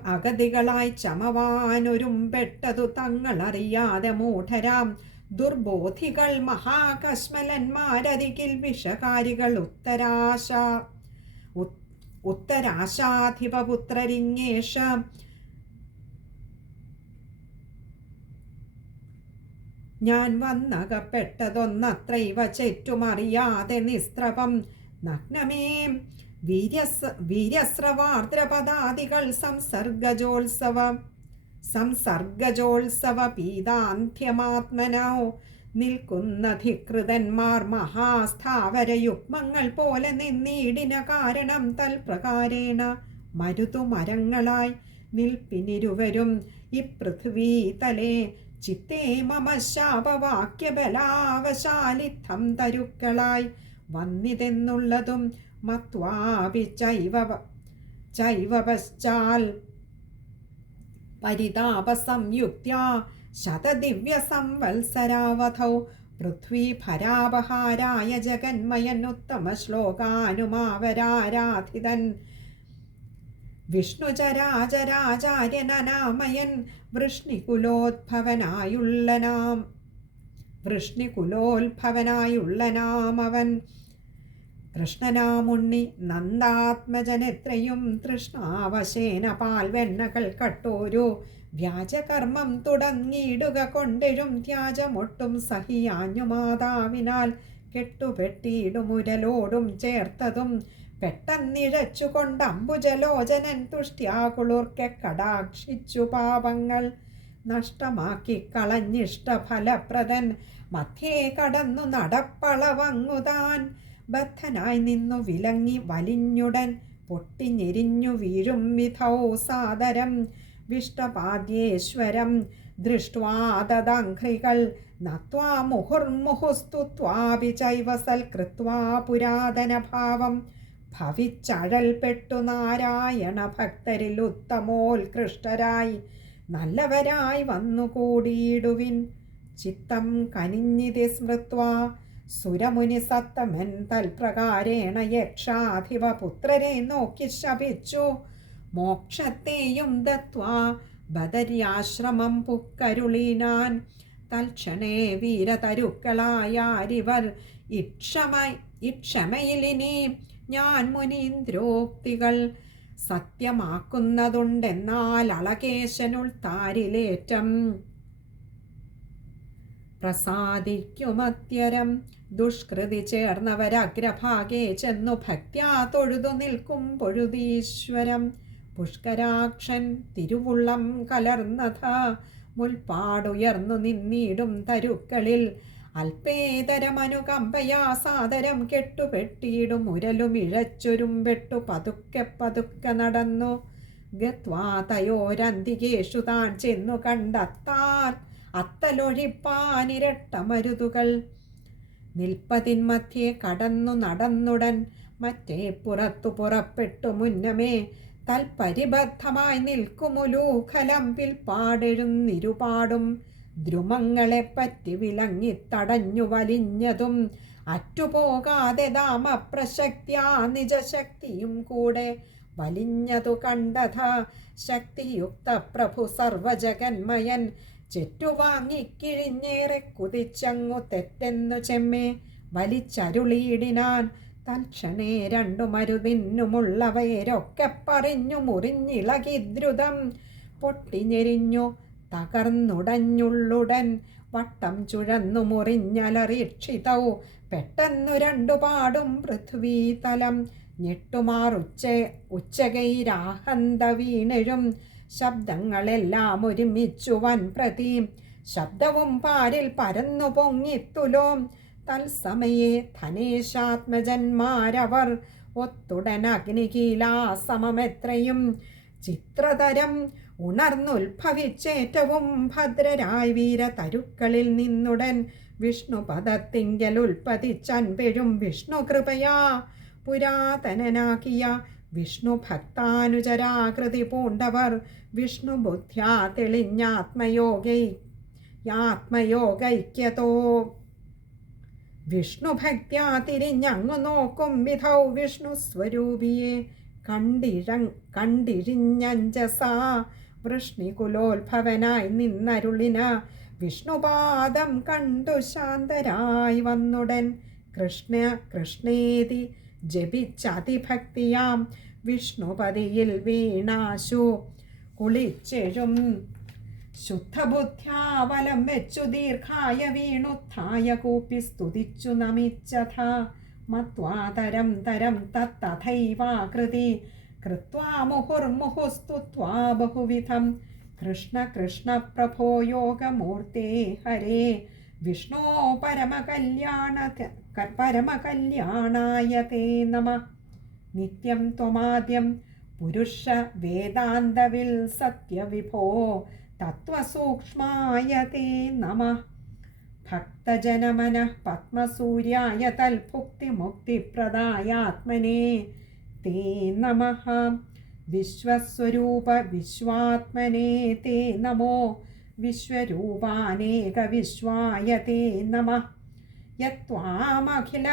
അഗതികളായി ചമവാനൊരും പെട്ടതു തങ്ങളറിയാതെ മൂഢരാം ദുർബോധികൾ മഹാകശ്മലന്മാരരികിൽ വിഷകാരികൾ ഉത്തരാശാധിപപുത്രരിങ്ങേഷ. ഞാൻ വന്നകപ്പെട്ടതൊന്നത്രൈവ ചെറ്റുമറിയാതെ നിസ്ത്രപം നഗ്നമേ വീര്യസ്രവാർദ്രപദാദികൾ സംസർഗജോത്സവ പീതാന്ത്യമാത്മനോ നിൽക്കുന്നധികൃതന്മാർ മഹാസ്ഥാവരയുഗ്മങ്ങൾ പോലെ നിന്നീടിന കാരണം തൽപ്രകാരേണ മരുതുമരങ്ങളായി നിൽപ്പിനിരുവരും ഇപൃഥ്വീതലേ. ചിത്തേ മമ ശാപവാക്യബലാവശാലിത്തം തരുക്കളായി വന്നിതെന്നുള്ളതും മത്വാപി ചൈവ പശ്ചാൽ പരിതാപസംയുക്ത്യാ ശതദിവ്യ സംവത്സരാവധൗ പൃഥ്വീഭരാപഹാരായ ജഗന്മയനുത്തമ ശ്ലോകാനുമാവരാരാധിതൻ വിഷ്ണുചരാചരാചാര്യനനാമയൻ വൃഷ്ണികുലോത്ഭവനായുള്ളനാമവൻ. കൃഷ്ണനാമുണ്ണി നന്ദാത്മജനെത്രയും തൃഷ്ണാവശേന പാൽവെണ്ണകൾ കട്ടോരു വ്യാജകർമ്മം തുടങ്ങിയിടുക കൊണ്ടെഴും ത്യാജമൊട്ടും സഹിയാഞ്ഞു മാതാവിനാൽ കെട്ടുപെട്ടിയിടുമുരലോടും ചേർത്തതും പെട്ടെന്നിഴച്ചുകൊണ്ട് അംബുജലോചനൻ തുഷ്ട്യാകുളുർക്കെ കടാക്ഷിച്ചു പാപങ്ങൾ നഷ്ടമാക്കി കളഞ്ഞിഷ്ടഫലപ്രദൻ മധ്യേ കടന്നു നടപ്പളവങ്ങുതാൻ. ബദ്ധനായി നിന്നു വിലങ്ങി വലിഞ്ഞുടൻ പൊട്ടിഞ്ഞെരിഞ്ഞു വീഴും വിധൗ സാദരം വിഷ്ടപാദ്യേശ്വരം ദൃഷ്ട്വാ തദംഘ്രികൾ നത്വാ മുഹുർമുഹുസ്തുത്വാപി ചൈവ സൽകൃത്വാ പുരാതനഭാവം ഭവിച്ചഴൽപ്പെട്ടു നാരായണ ഭക്തരിൽ ഉത്തമോത്കൃഷ്ടരായി നല്ലവരായി വന്നുകൂടിയിടുവിൻ. ചിത്തം കനിഞ്ഞിതി സ്മൃത്വാ സുരമുനി സത്തമൻ തൽപ്രകാരേണ യക്ഷാധിപ പുത്രരെ നോക്കി ശപിച്ചു. മോക്ഷത്തെയും ദത്വാ ബദര്യാശ്രമം പുക്കരുളിനാൻ. തൽക്ഷണേ വീരതരുക്കളായാരിവർ ഇക്ഷമയിലിനി ഞാൻ മുനീന്ദ്രോക്തികൾ സത്യമാക്കുന്നതുണ്ടെന്നാൽ അളകേശനുൾ താരിലേറ്റം പ്രസാദിക്കുമത്യരം. ദുഷ്കൃതി ചേർന്നവരഗ്രഭാഗേ ചെന്നു ഭക്ത്യാ തൊഴുതു നിൽക്കും പൊഴുതീശ്വരം. പുഷ്കരാക്ഷൻ തിരുവുള്ളം കലർന്നഥ മുൽപ്പാടുയർന്നു നിന്നിടും തരുക്കളിൽ അല്പേതരമനുകമ്പയാ സാദരം കെട്ടുപെട്ടിയിടും ഉരലും ഇഴച്ചൊരുമ്പെട്ടു പതുക്കെ പതുക്കെ നടന്നു. ഗത്വാ തയോരന്തികേഷു താൻ ചെന്നു കണ്ടെത്താൻ അത്തലൊഴിപ്പാനിരട്ടമരുതുകൾ. നിൽപ്പതിൻ മധ്യേ കടന്നു നടന്നുടൻ മറ്റേ പുറത്തു പുറപ്പെട്ടു മുന്നമേ തൽപരിബദ്ധമായി നിൽക്കുമുലൂഖലമ്പിൽ പാടെഴുന്നിരുപാടും ദ്രുമങ്ങളെപ്പറ്റി വിലങ്ങിത്തടഞ്ഞു വലിഞ്ഞതും അറ്റുപോകാതെ ദാമപ്രശക്തിയാ നിജശക്തിയും കൂടെ വലിഞ്ഞതു കണ്ടഥ. ശക്തിയുക്ത പ്രഭു സർവജഗന്മയൻ ചെറ്റുവാങ്ങിക്കിഴിഞ്ഞേറെ കുതിച്ചങ്ങു തെറ്റെന്നു ചെമ്മേ വലിച്ചരുളിയിടിനാൻ. തൽക്ഷണേ രണ്ടു മരുതിന്നുമുള്ളവരൊക്കെ പറഞ്ഞു മുറിഞ്ഞിളകി ദ്രുതം പൊട്ടിഞ്ഞെരിഞ്ഞു തകർന്നുടഞ്ഞുള്ളുടൻ വട്ടം ചുഴന്നു മുറിഞ്ഞലറിക്ഷിതൗ പെട്ടെന്നു രണ്ടുപാടും പൃഥ്വീതലം ഉച്ചകൈരാഹന്ത വീണഴും ശബ്ദങ്ങളെല്ലാം ഒരുമിച്ചു വൻ പ്രതി ശബ്ദവും പാരിൽ പരന്നു പൊങ്ങിത്തുലോം. തത്സമയേ ധനേശാത്മജന്മാരവർ ഒത്തുടൻ അഗ്നികീലാസമമെത്രയും ചിത്രതരം ഉണർന്നുത്ഭവിച്ചേറ്റവും ഭദ്രരായി വീരതരുക്കളിൽ നിന്നുടൻ വിഷ്ണുപദത്തിങ്കൽ ഉൽപ്പതിച്ചൻപെഴും വിഷ്ണു കൃപയാ പുരാതനനാക്കിയ വിഷ്ണു ഭക്താനുചരാകൃതി പൂണ്ടവർ വിഷ്ണു ബുദ്ധ്യാ തെളിഞ്ഞാത്മയോഗൈക്യതോ വിഷ്ണു ഭക്ത്യാ തിരിഞ്ഞങ്ങു നോക്കും വിധൗ വിഷ്ണു സ്വരൂപിയെ കണ്ടിഴിഞ്ഞഞ്ജസാ വൃഷ്ണികുലോത്ഭവനായി നിന്നരുളിന വിഷ്ണുപാദം കണ്ടു ശാന്തരായി വന്നുടൻ കൃഷ്ണേതി ജപിച്ചതിഭക്തിയാം വിഷ്ണുപതിയിൽ വീണാശു കുളിച്ചെഴും ശുദ്ധബുദ്ധ്യാവലം വെച്ചു ദീർഘായ വീണുത്ഥായ കൂപ്പി സ്തുതിച്ചു നമിച്ചഥ മത്വാതരം തരം തത്തഥൈവാകൃതി കൃത്വാ മുഹുർമുഹുസ്തുത്വാ ബഹുവിധം. കൃഷ്ണ കൃഷ്ണ പ്രഭോ യോഗമൂർത്തേ ഹരേ വിഷ്ണോ പരമകല്യാണായ തേ നമഃ. നിത്യം ത്വമാദ്യം പുരുഷ വേദാന്തവിൽ സത്യവിഭോ തത്വസൂക്ഷ്മായ തേ നമഃ. ഭക്തജനമനഃ പത്മസൂര്യായ തൽഭുക്തിമുക്തിപ്രദായാത്മനേ തേ നമഃ. വിശ്വസ്വരൂപ വിശ്വാത്മനേ തേ നമോ വിശ്വരൂപാനേക വിശ്വായ തേ നമഃ. യത്വാമഖില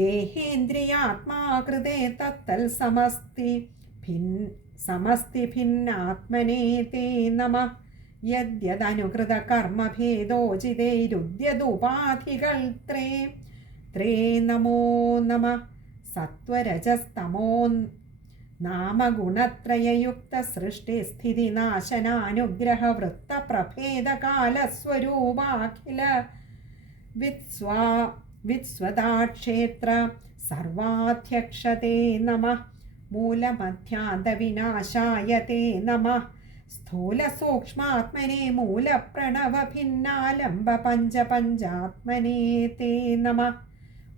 ദേഹേന്ദ്രിയാത്മാ കൃതേ തത്തൽ സമസ്തി ഭിന്നാത്മനേ തേ നമഃ. യദ്യദനുകൃത കർമ്മഭേദോചിതൈരുദ്യതുപാധികൾ ത്രേ നമോ നമഃ. സത്വരജസ്തമോ നാമഗുണത്രയയുക്ത സൃഷ്ടിസ്ഥിതി നാശനാനുഗ്രഹ വൃത്തപ്രഭേദകാലസ്വരൂപാഖില വിസ്വദാക്ഷേത്ര സർവാധ്യക്ഷതേ നമഃ. മൂലമധ്യാന്തവിനാശായ തേ നമഃ. സ്ഥൂലസൂക്ഷ്മാത്മനേ മൂലപ്രണവഭിന്നാലംബ പഞ്ചപഞ്ചാത്മനേ തേ നമഃ.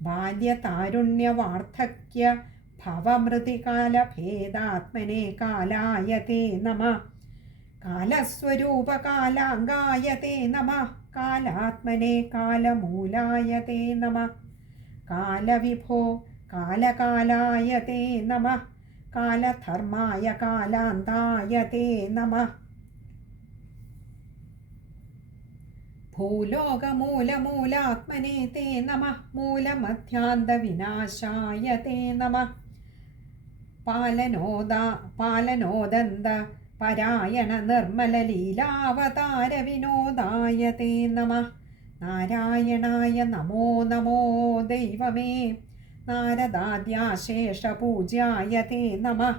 ബാല്യതാരുണ്യവാർദ്ധക്യ ഭവമൃതികാലഭേദാത്മനേ കാലായ തേ നമഃ. കാലസ്വരൂപ കാലാംഗായ തേ നമഃ കാലാത്മനെ കാലമൂലായ തേ നമഃ കാലവിഭോ കാലകാലായ തേ നമഃ കാലധർമായ കാലാന്തായ തേ നമഃ ഭൂലോകമൂലമൂലാത്മനെ തേ നമഃ മൂലമധ്യാന്തവിനാശായ തേ നമഃ പാലനോദന്ത പരായണ നിർമ്മലലീലാവതാര വിനോദായ തേ നമഃ നാരായണായ നമോ നമോ ദൈവമേ നാരദാദ്യാശേഷപൂജ്യായ തേ നമഃ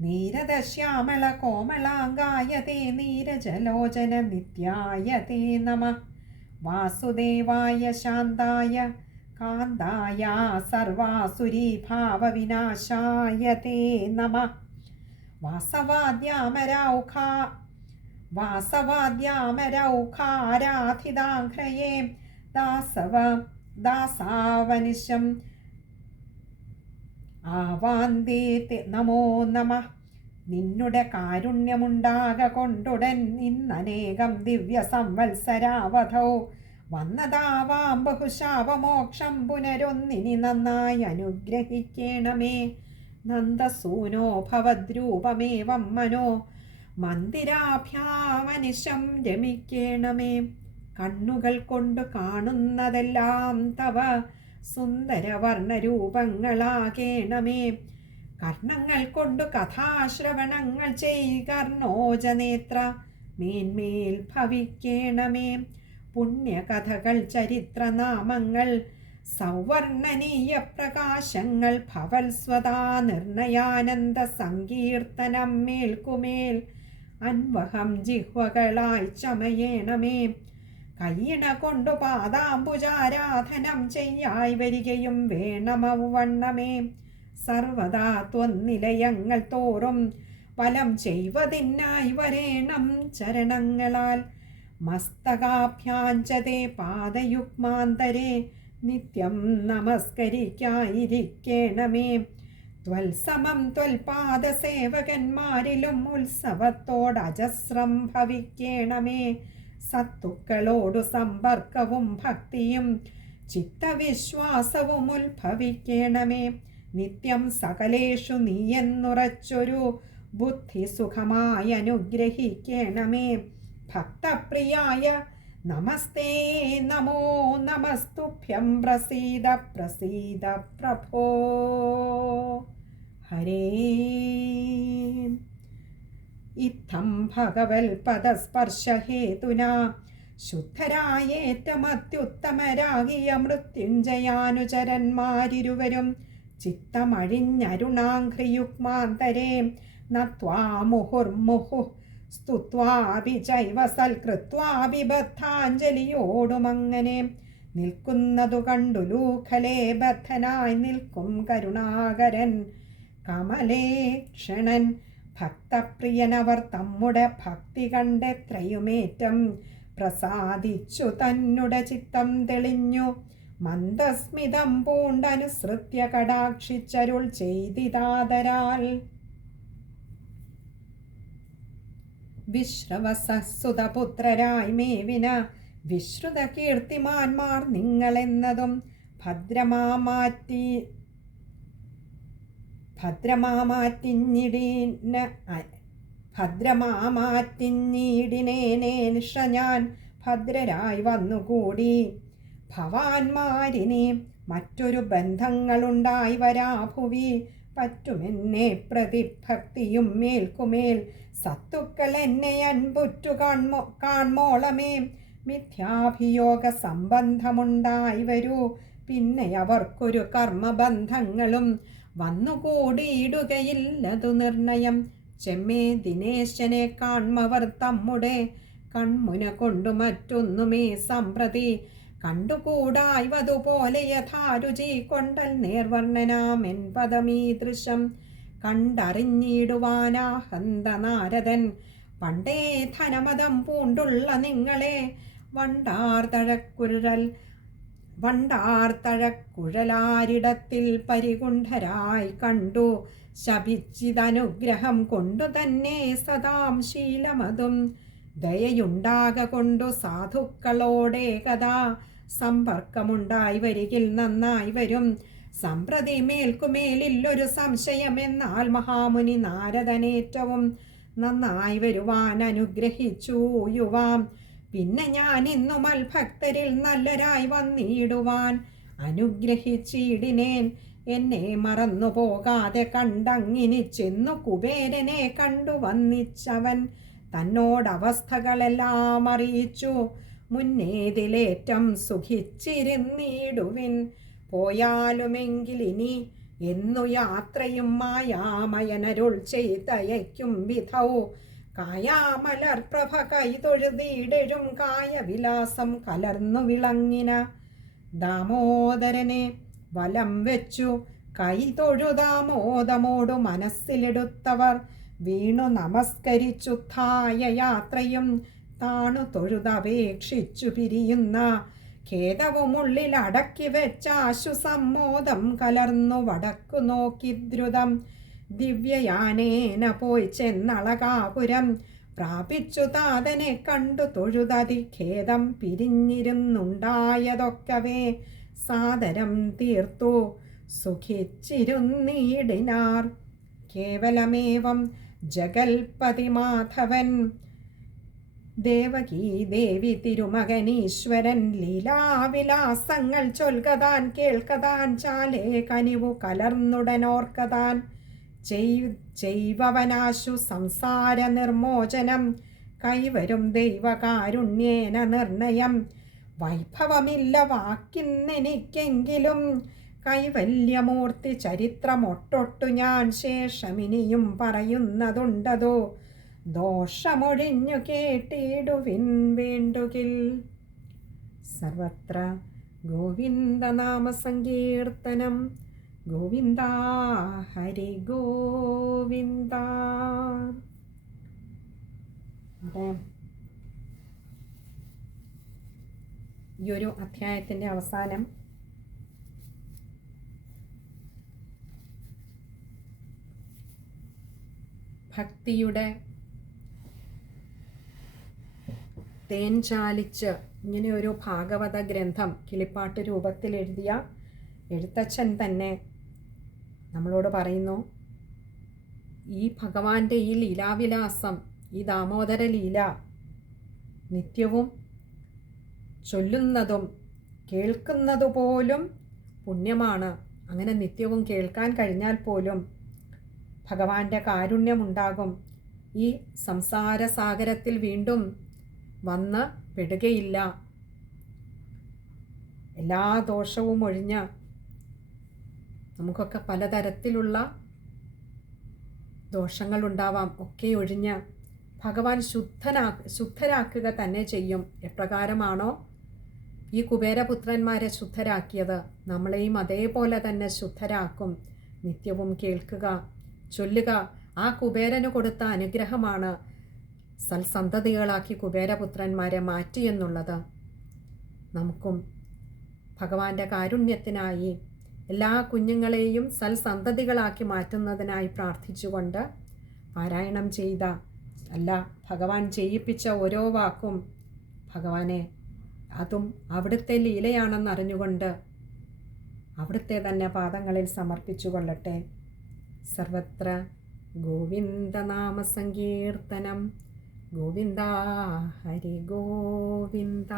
നീരദശ്യാമള കോമളാംഗായ തേ നീരജലോചന നിത്യായ തേ നമഃ വാസുദേവായ ശാന്തായ കാന്തായ സർവാസുരീഭാവവിനാശായ തേ നമഃ വാസവാദ്യാമരൗഖാരാധിതാഘ്രയേ ദാസാവനിശം ആവാന്തേ നമോ നമഃ നിന്നുടെ കാരുണ്യമുണ്ടാക കൊണ്ടുടൻ ഇന്നനേകം ദിവ്യ സംവത്സരാവധൗ വന്നതാവാം ബഹുശാപമോക്ഷം പുനരൊന്നിനി നന്നായി അനുഗ്രഹിക്കേണമേ നന്ദസൂനോ ഭവദ്രൂപമേവം മനോ മന്ദിരാഭ്യാമനിശം രമിക്കേണമേ കണ്ണുകൾ കൊണ്ട് കാണുന്നതെല്ലാം തവ സുന്ദരവർണ്ണരൂപങ്ങളാകേണമേ കർണങ്ങൾ കൊണ്ടു കഥാശ്രവണങ്ങൾ കർണോജനേത്ര മേന്മേൽ ഭവിക്കേണമേ പുണ്യകഥകൾ ചരിത്രനാമങ്ങൾ സൗവർണനീയ പ്രകാശങ്ങൾ ഭവൽസ്വതാ നിർണയാനന്ദ സങ്കീർത്തനം മേൽക്കുമേൽ അൻവഹം ജിഹ്വകളായി ചമയേണമേ കയ്യിണ കൊണ്ടു പാദാംബുജാരാധനം ചെയ്യായി വരികയും വേണമവണ്ണമേ സർവദാ ത്വന്നിലയങ്ങൾ തോറും ഫലം ചെയ്വതിനായി വരേണം ചരണങ്ങളാൽ മസ്തകാഭ്യാഞ്ചതേ പാദയുഗ്മാന്തരേ നിത്യം നമസ്കരിക്കായിരിക്കേണമേ ത്വൽസമം ത്വൽപാദസേവകന്മാരിലും ഉത്സവത്തോടജസ്രം ഭവിക്കേണമേ സത്തുക്കളോടു സമ്പർക്കവും ഭക്തിയും ചിത്തവിശ്വാസവും ഉത്ഭവിക്കേണമേ നിത്യം സകലേഷു നീയെന്നുറച്ചൊരു ബുദ്ധി സുഖമായി അനുഗ്രഹിക്കേണമേ ഭക്തപ്രിയായ നമസ്തേ നമോ നമസ്തുഭ്യം പ്രസീദ പ്രസീദ പ്രഭോ ഹരേ ഇത്തം ഭഗവൽപദസ്പർശഹേതുനാ ശുദ്ധരായേറ്റമത്യുത്തമരാകിയ മൃത്യുഞ്ജയാനുചരന്മാരിരുവരും ചിത്തമഴിഞ്ഞരുണാഘ്രിയുഗ്മാന്തരേ നത്വാ മുഹുർമുഹു സ്തുത്വാപി ചൈവ സൽകൃത്വാപി ബദ്ധാഞ്ജലിയോടുമങ്ങനെ നിൽക്കുന്നതു കണ്ടു ലൂഖലേ ബദ്ധനായി നിൽക്കും കരുണാകരൻ കമലേക്ഷണൻ ഭക്തപ്രിയനവർ തമ്മുടെ ഭക്തി കണ്ടെത്രയുമേറ്റം പ്രസാദിച്ചു തന്നുടെ ചിത്തം തെളിഞ്ഞു മന്ദസ്മിതം പൂണ്ടനുസൃത്യ കടാക്ഷിച്ചരുൾ ചെയ്തിതാദരാൽ വിശ്രവസസുതപുത്രരായി മേവിന വിശ്രുത കീർത്തിമാന്മാർ നിങ്ങളെന്നതും ഭദ്രമാമാറ്റിഞ്ഞിടിനേനേഷ ഞാൻ ഭദ്രരായി വന്നുകൂടി ഭവാന്മാരിനെ മറ്റൊരു ബന്ധങ്ങളുണ്ടായി വരാഭുവി പറ്റുമെന്നെ പ്രതിഭക്തിയും മേൽക്കുമേൽ സത്തുക്കൾ എന്നെ അൻപുറ്റു കാൺമോളമേ മിഥ്യാഭിയോഗ സംബന്ധമുണ്ടായി വരൂ പിന്നെ അവർക്കൊരു കർമ്മബന്ധങ്ങളും വന്നുകൂടിയിടുകയില്ലതു നിർണയം ചെമ്മേ ദിനേശനെ കാൺമവർ തമ്മുടെ കൺമുന കൊണ്ടു മറ്റൊന്നുമേ സമ്പ്രതി കണ്ടുകൂടായ്വതുപോലെ യഥാരുചി കൊണ്ടൽ നേർവർണ്ണനാമെൻ പദമീദൃശം കണ്ടറിഞ്ഞിടുവാനാഹന്ത നാരദൻ പണ്ടേ ധനമതം പൂണ്ടുള്ള നിങ്ങളെ വണ്ടാർത്തഴക്കുഴലാരിടത്തിൽ പരികുണ്ഠരായി കണ്ടു ശപിച്ചിതനുഗ്രഹം കൊണ്ടു തന്നെ സദാം ശീലമതും ദയയുണ്ടാക കൊണ്ടു സാധുക്കളോടെ കഥാ സമ്പർക്കമുണ്ടായി വരികിൽ നന്നായി വരും. സമ്പ്രതി മേൽക്കുമേലില്ലൊരു സംശയമെന്നാൽ മഹാമുനി നാരദനേറ്റവും നന്നായി വരുവാൻ അനുഗ്രഹിച്ചു യുവാം. പിന്നെ ഞാൻ ഇന്നു മൽഭക്തരിൽ നല്ലരായി വന്നിടുവാൻ അനുഗ്രഹിച്ചിടിനേൻ. എന്നെ മറന്നു പോകാതെ കണ്ടങ്ങിനി ചെന്നു കുബേരനെ കണ്ടു വന്നിച്ചവൻ തന്നോടവസ്ഥകളെല്ലാം അറിയിച്ചു. മുന്നേതിലേറ്റം സുഖിച്ചിരുന്നിടുവിൻ. പോയാലുമെങ്കിലിനി എന്നു യാത്രയും മായാമയനരുൾ ചെയ്തയക്കും വിധൗ. കായാമലർപ്രഭ കൈതൊഴുതിയിടഴും കായവിലാസം കലർന്നു വിളങ്ങിന ദാമോദരനെ വലം വെച്ചു കൈതൊഴുതാമോദമോടു മനസ്സിലെടുത്തവർ വീണു നമസ്കരിച്ചുത്ഥായ യാത്രയും താണു തൊഴുതപേക്ഷിച്ചു പിരിയുന്ന ഖേദവുമുള്ളിൽ അടക്കി വെച്ചാശു സമ്മോദം കലർന്നു വടക്കു നോക്കി ദ്രുതം ദിവ്യയാനേന പോയി ചെന്നളകാപുരം പ്രാപിച്ചു താതനെ കണ്ടു തൊഴുതതി ഖേദം പിരിഞ്ഞിരുന്നുണ്ടായതൊക്കവേ സാദരം തീർത്തു സുഖിച്ചിരുന്നീടിനാർ. കേവലമേവം ജഗൽപതി മാധവൻ ദേവകീ ദേവി തിരുമകനീശ്വരൻ ലീലാവിലാസങ്ങൾ ചൊൽകതാൻ കേൾക്കതാൻ ചാലേ കനിവു കലർന്നുടനോർക്കതാൻ ചെയ്വവനാശു സംസാര നിർമ്മോചനം കൈവരും ദൈവകാരുണ്യേന നിർണയം. വൈഭവമില്ല വാക്കിന്നെനിക്കെങ്കിലും കൈവല്യമൂർത്തി ചരിത്രമൊട്ടൊട്ടു ഞാൻ ശേഷമിനിയും പറയുന്നതുണ്ടതോ ദോഷമൊഴിഞ്ഞു കേട്ടിടുവിൻ വേണ്ടുകിൽ. സർവത്ര ഗോവിന്ദനാമ സങ്കീർത്തനം. ഗോവിന്ദ ഹരി ഗോവിന്ദ. ഈ ഒരു അധ്യായത്തിൻ്റെ അവസാനം ഭക്തിയുടെ തേൻ ചാലിച്ച് ഇങ്ങനെ ഒരു ഭാഗവത ഗ്രന്ഥം കിളിപ്പാട്ട് രൂപത്തിൽ എഴുതിയ എഴുത്തച്ഛൻ തന്നെ നമ്മളോട് പറയുന്നു, ഈ ഭഗവാന്റെ ഈ ലീലാവിലാസം, ഈ ദാമോദര ലീല നിത്യവും ചൊല്ലുന്നതും കേൾക്കുന്നതുപോലും പുണ്യമാണ്. അങ്ങനെ നിത്യവും കേൾക്കാൻ കഴിഞ്ഞാൽ പോലും ഭഗവാന്റെ കാരുണ്യമുണ്ടാകും. ഈ സംസാര സാഗരത്തിൽ വീണ്ടും വന്ന് പെടുകയില്ല. എല്ലാ ദോഷവും ഒഴിഞ്ഞ് നമുക്കൊക്കെ പലതരത്തിലുള്ള ദോഷങ്ങളുണ്ടാവാം, ഒക്കെ ഒഴിഞ്ഞ് ഭഗവാൻ ശുദ്ധരാക്കുക തന്നെ ചെയ്യും. എപ്രകാരമാണോ ഈ കുബേരപുത്രന്മാരെ ശുദ്ധരാക്കിയത്, നമ്മളെയും അതേപോലെ തന്നെ ശുദ്ധരാക്കും. നിത്യവും കേൾക്കുക, ചൊല്ലുക. ആ കുബേരന് കൊടുത്ത അനുഗ്രഹമാണ് സൽസന്തതികളാക്കി കുബേരപുത്രന്മാരെ മാറ്റിയെന്നുള്ളത്. നമുക്കും ഭഗവാന്റെ കാരുണ്യത്തിനായി എല്ലാ കുഞ്ഞുങ്ങളെയും സൽസന്തതികളാക്കി മാറ്റുന്നതിനായി പ്രാർത്ഥിച്ചുകൊണ്ട് പാരായണം ചെയ്ത ഭഗവാൻ ചെയ്യിപ്പിച്ച ഓരോ വാക്കും ഭഗവാനെ അതും അവിടുത്തെ ലീലയാണെന്നറിഞ്ഞുകൊണ്ട് അവിടുത്തെ തന്നെ പാദങ്ങളിൽ സമർപ്പിച്ചു കൊള്ളട്ടെ. സർവത്ര ഗോവിന്ദനാമ സങ്കീർത്തനം. ഗോവിന്ദ ഹരി ഗോവിന്ദ.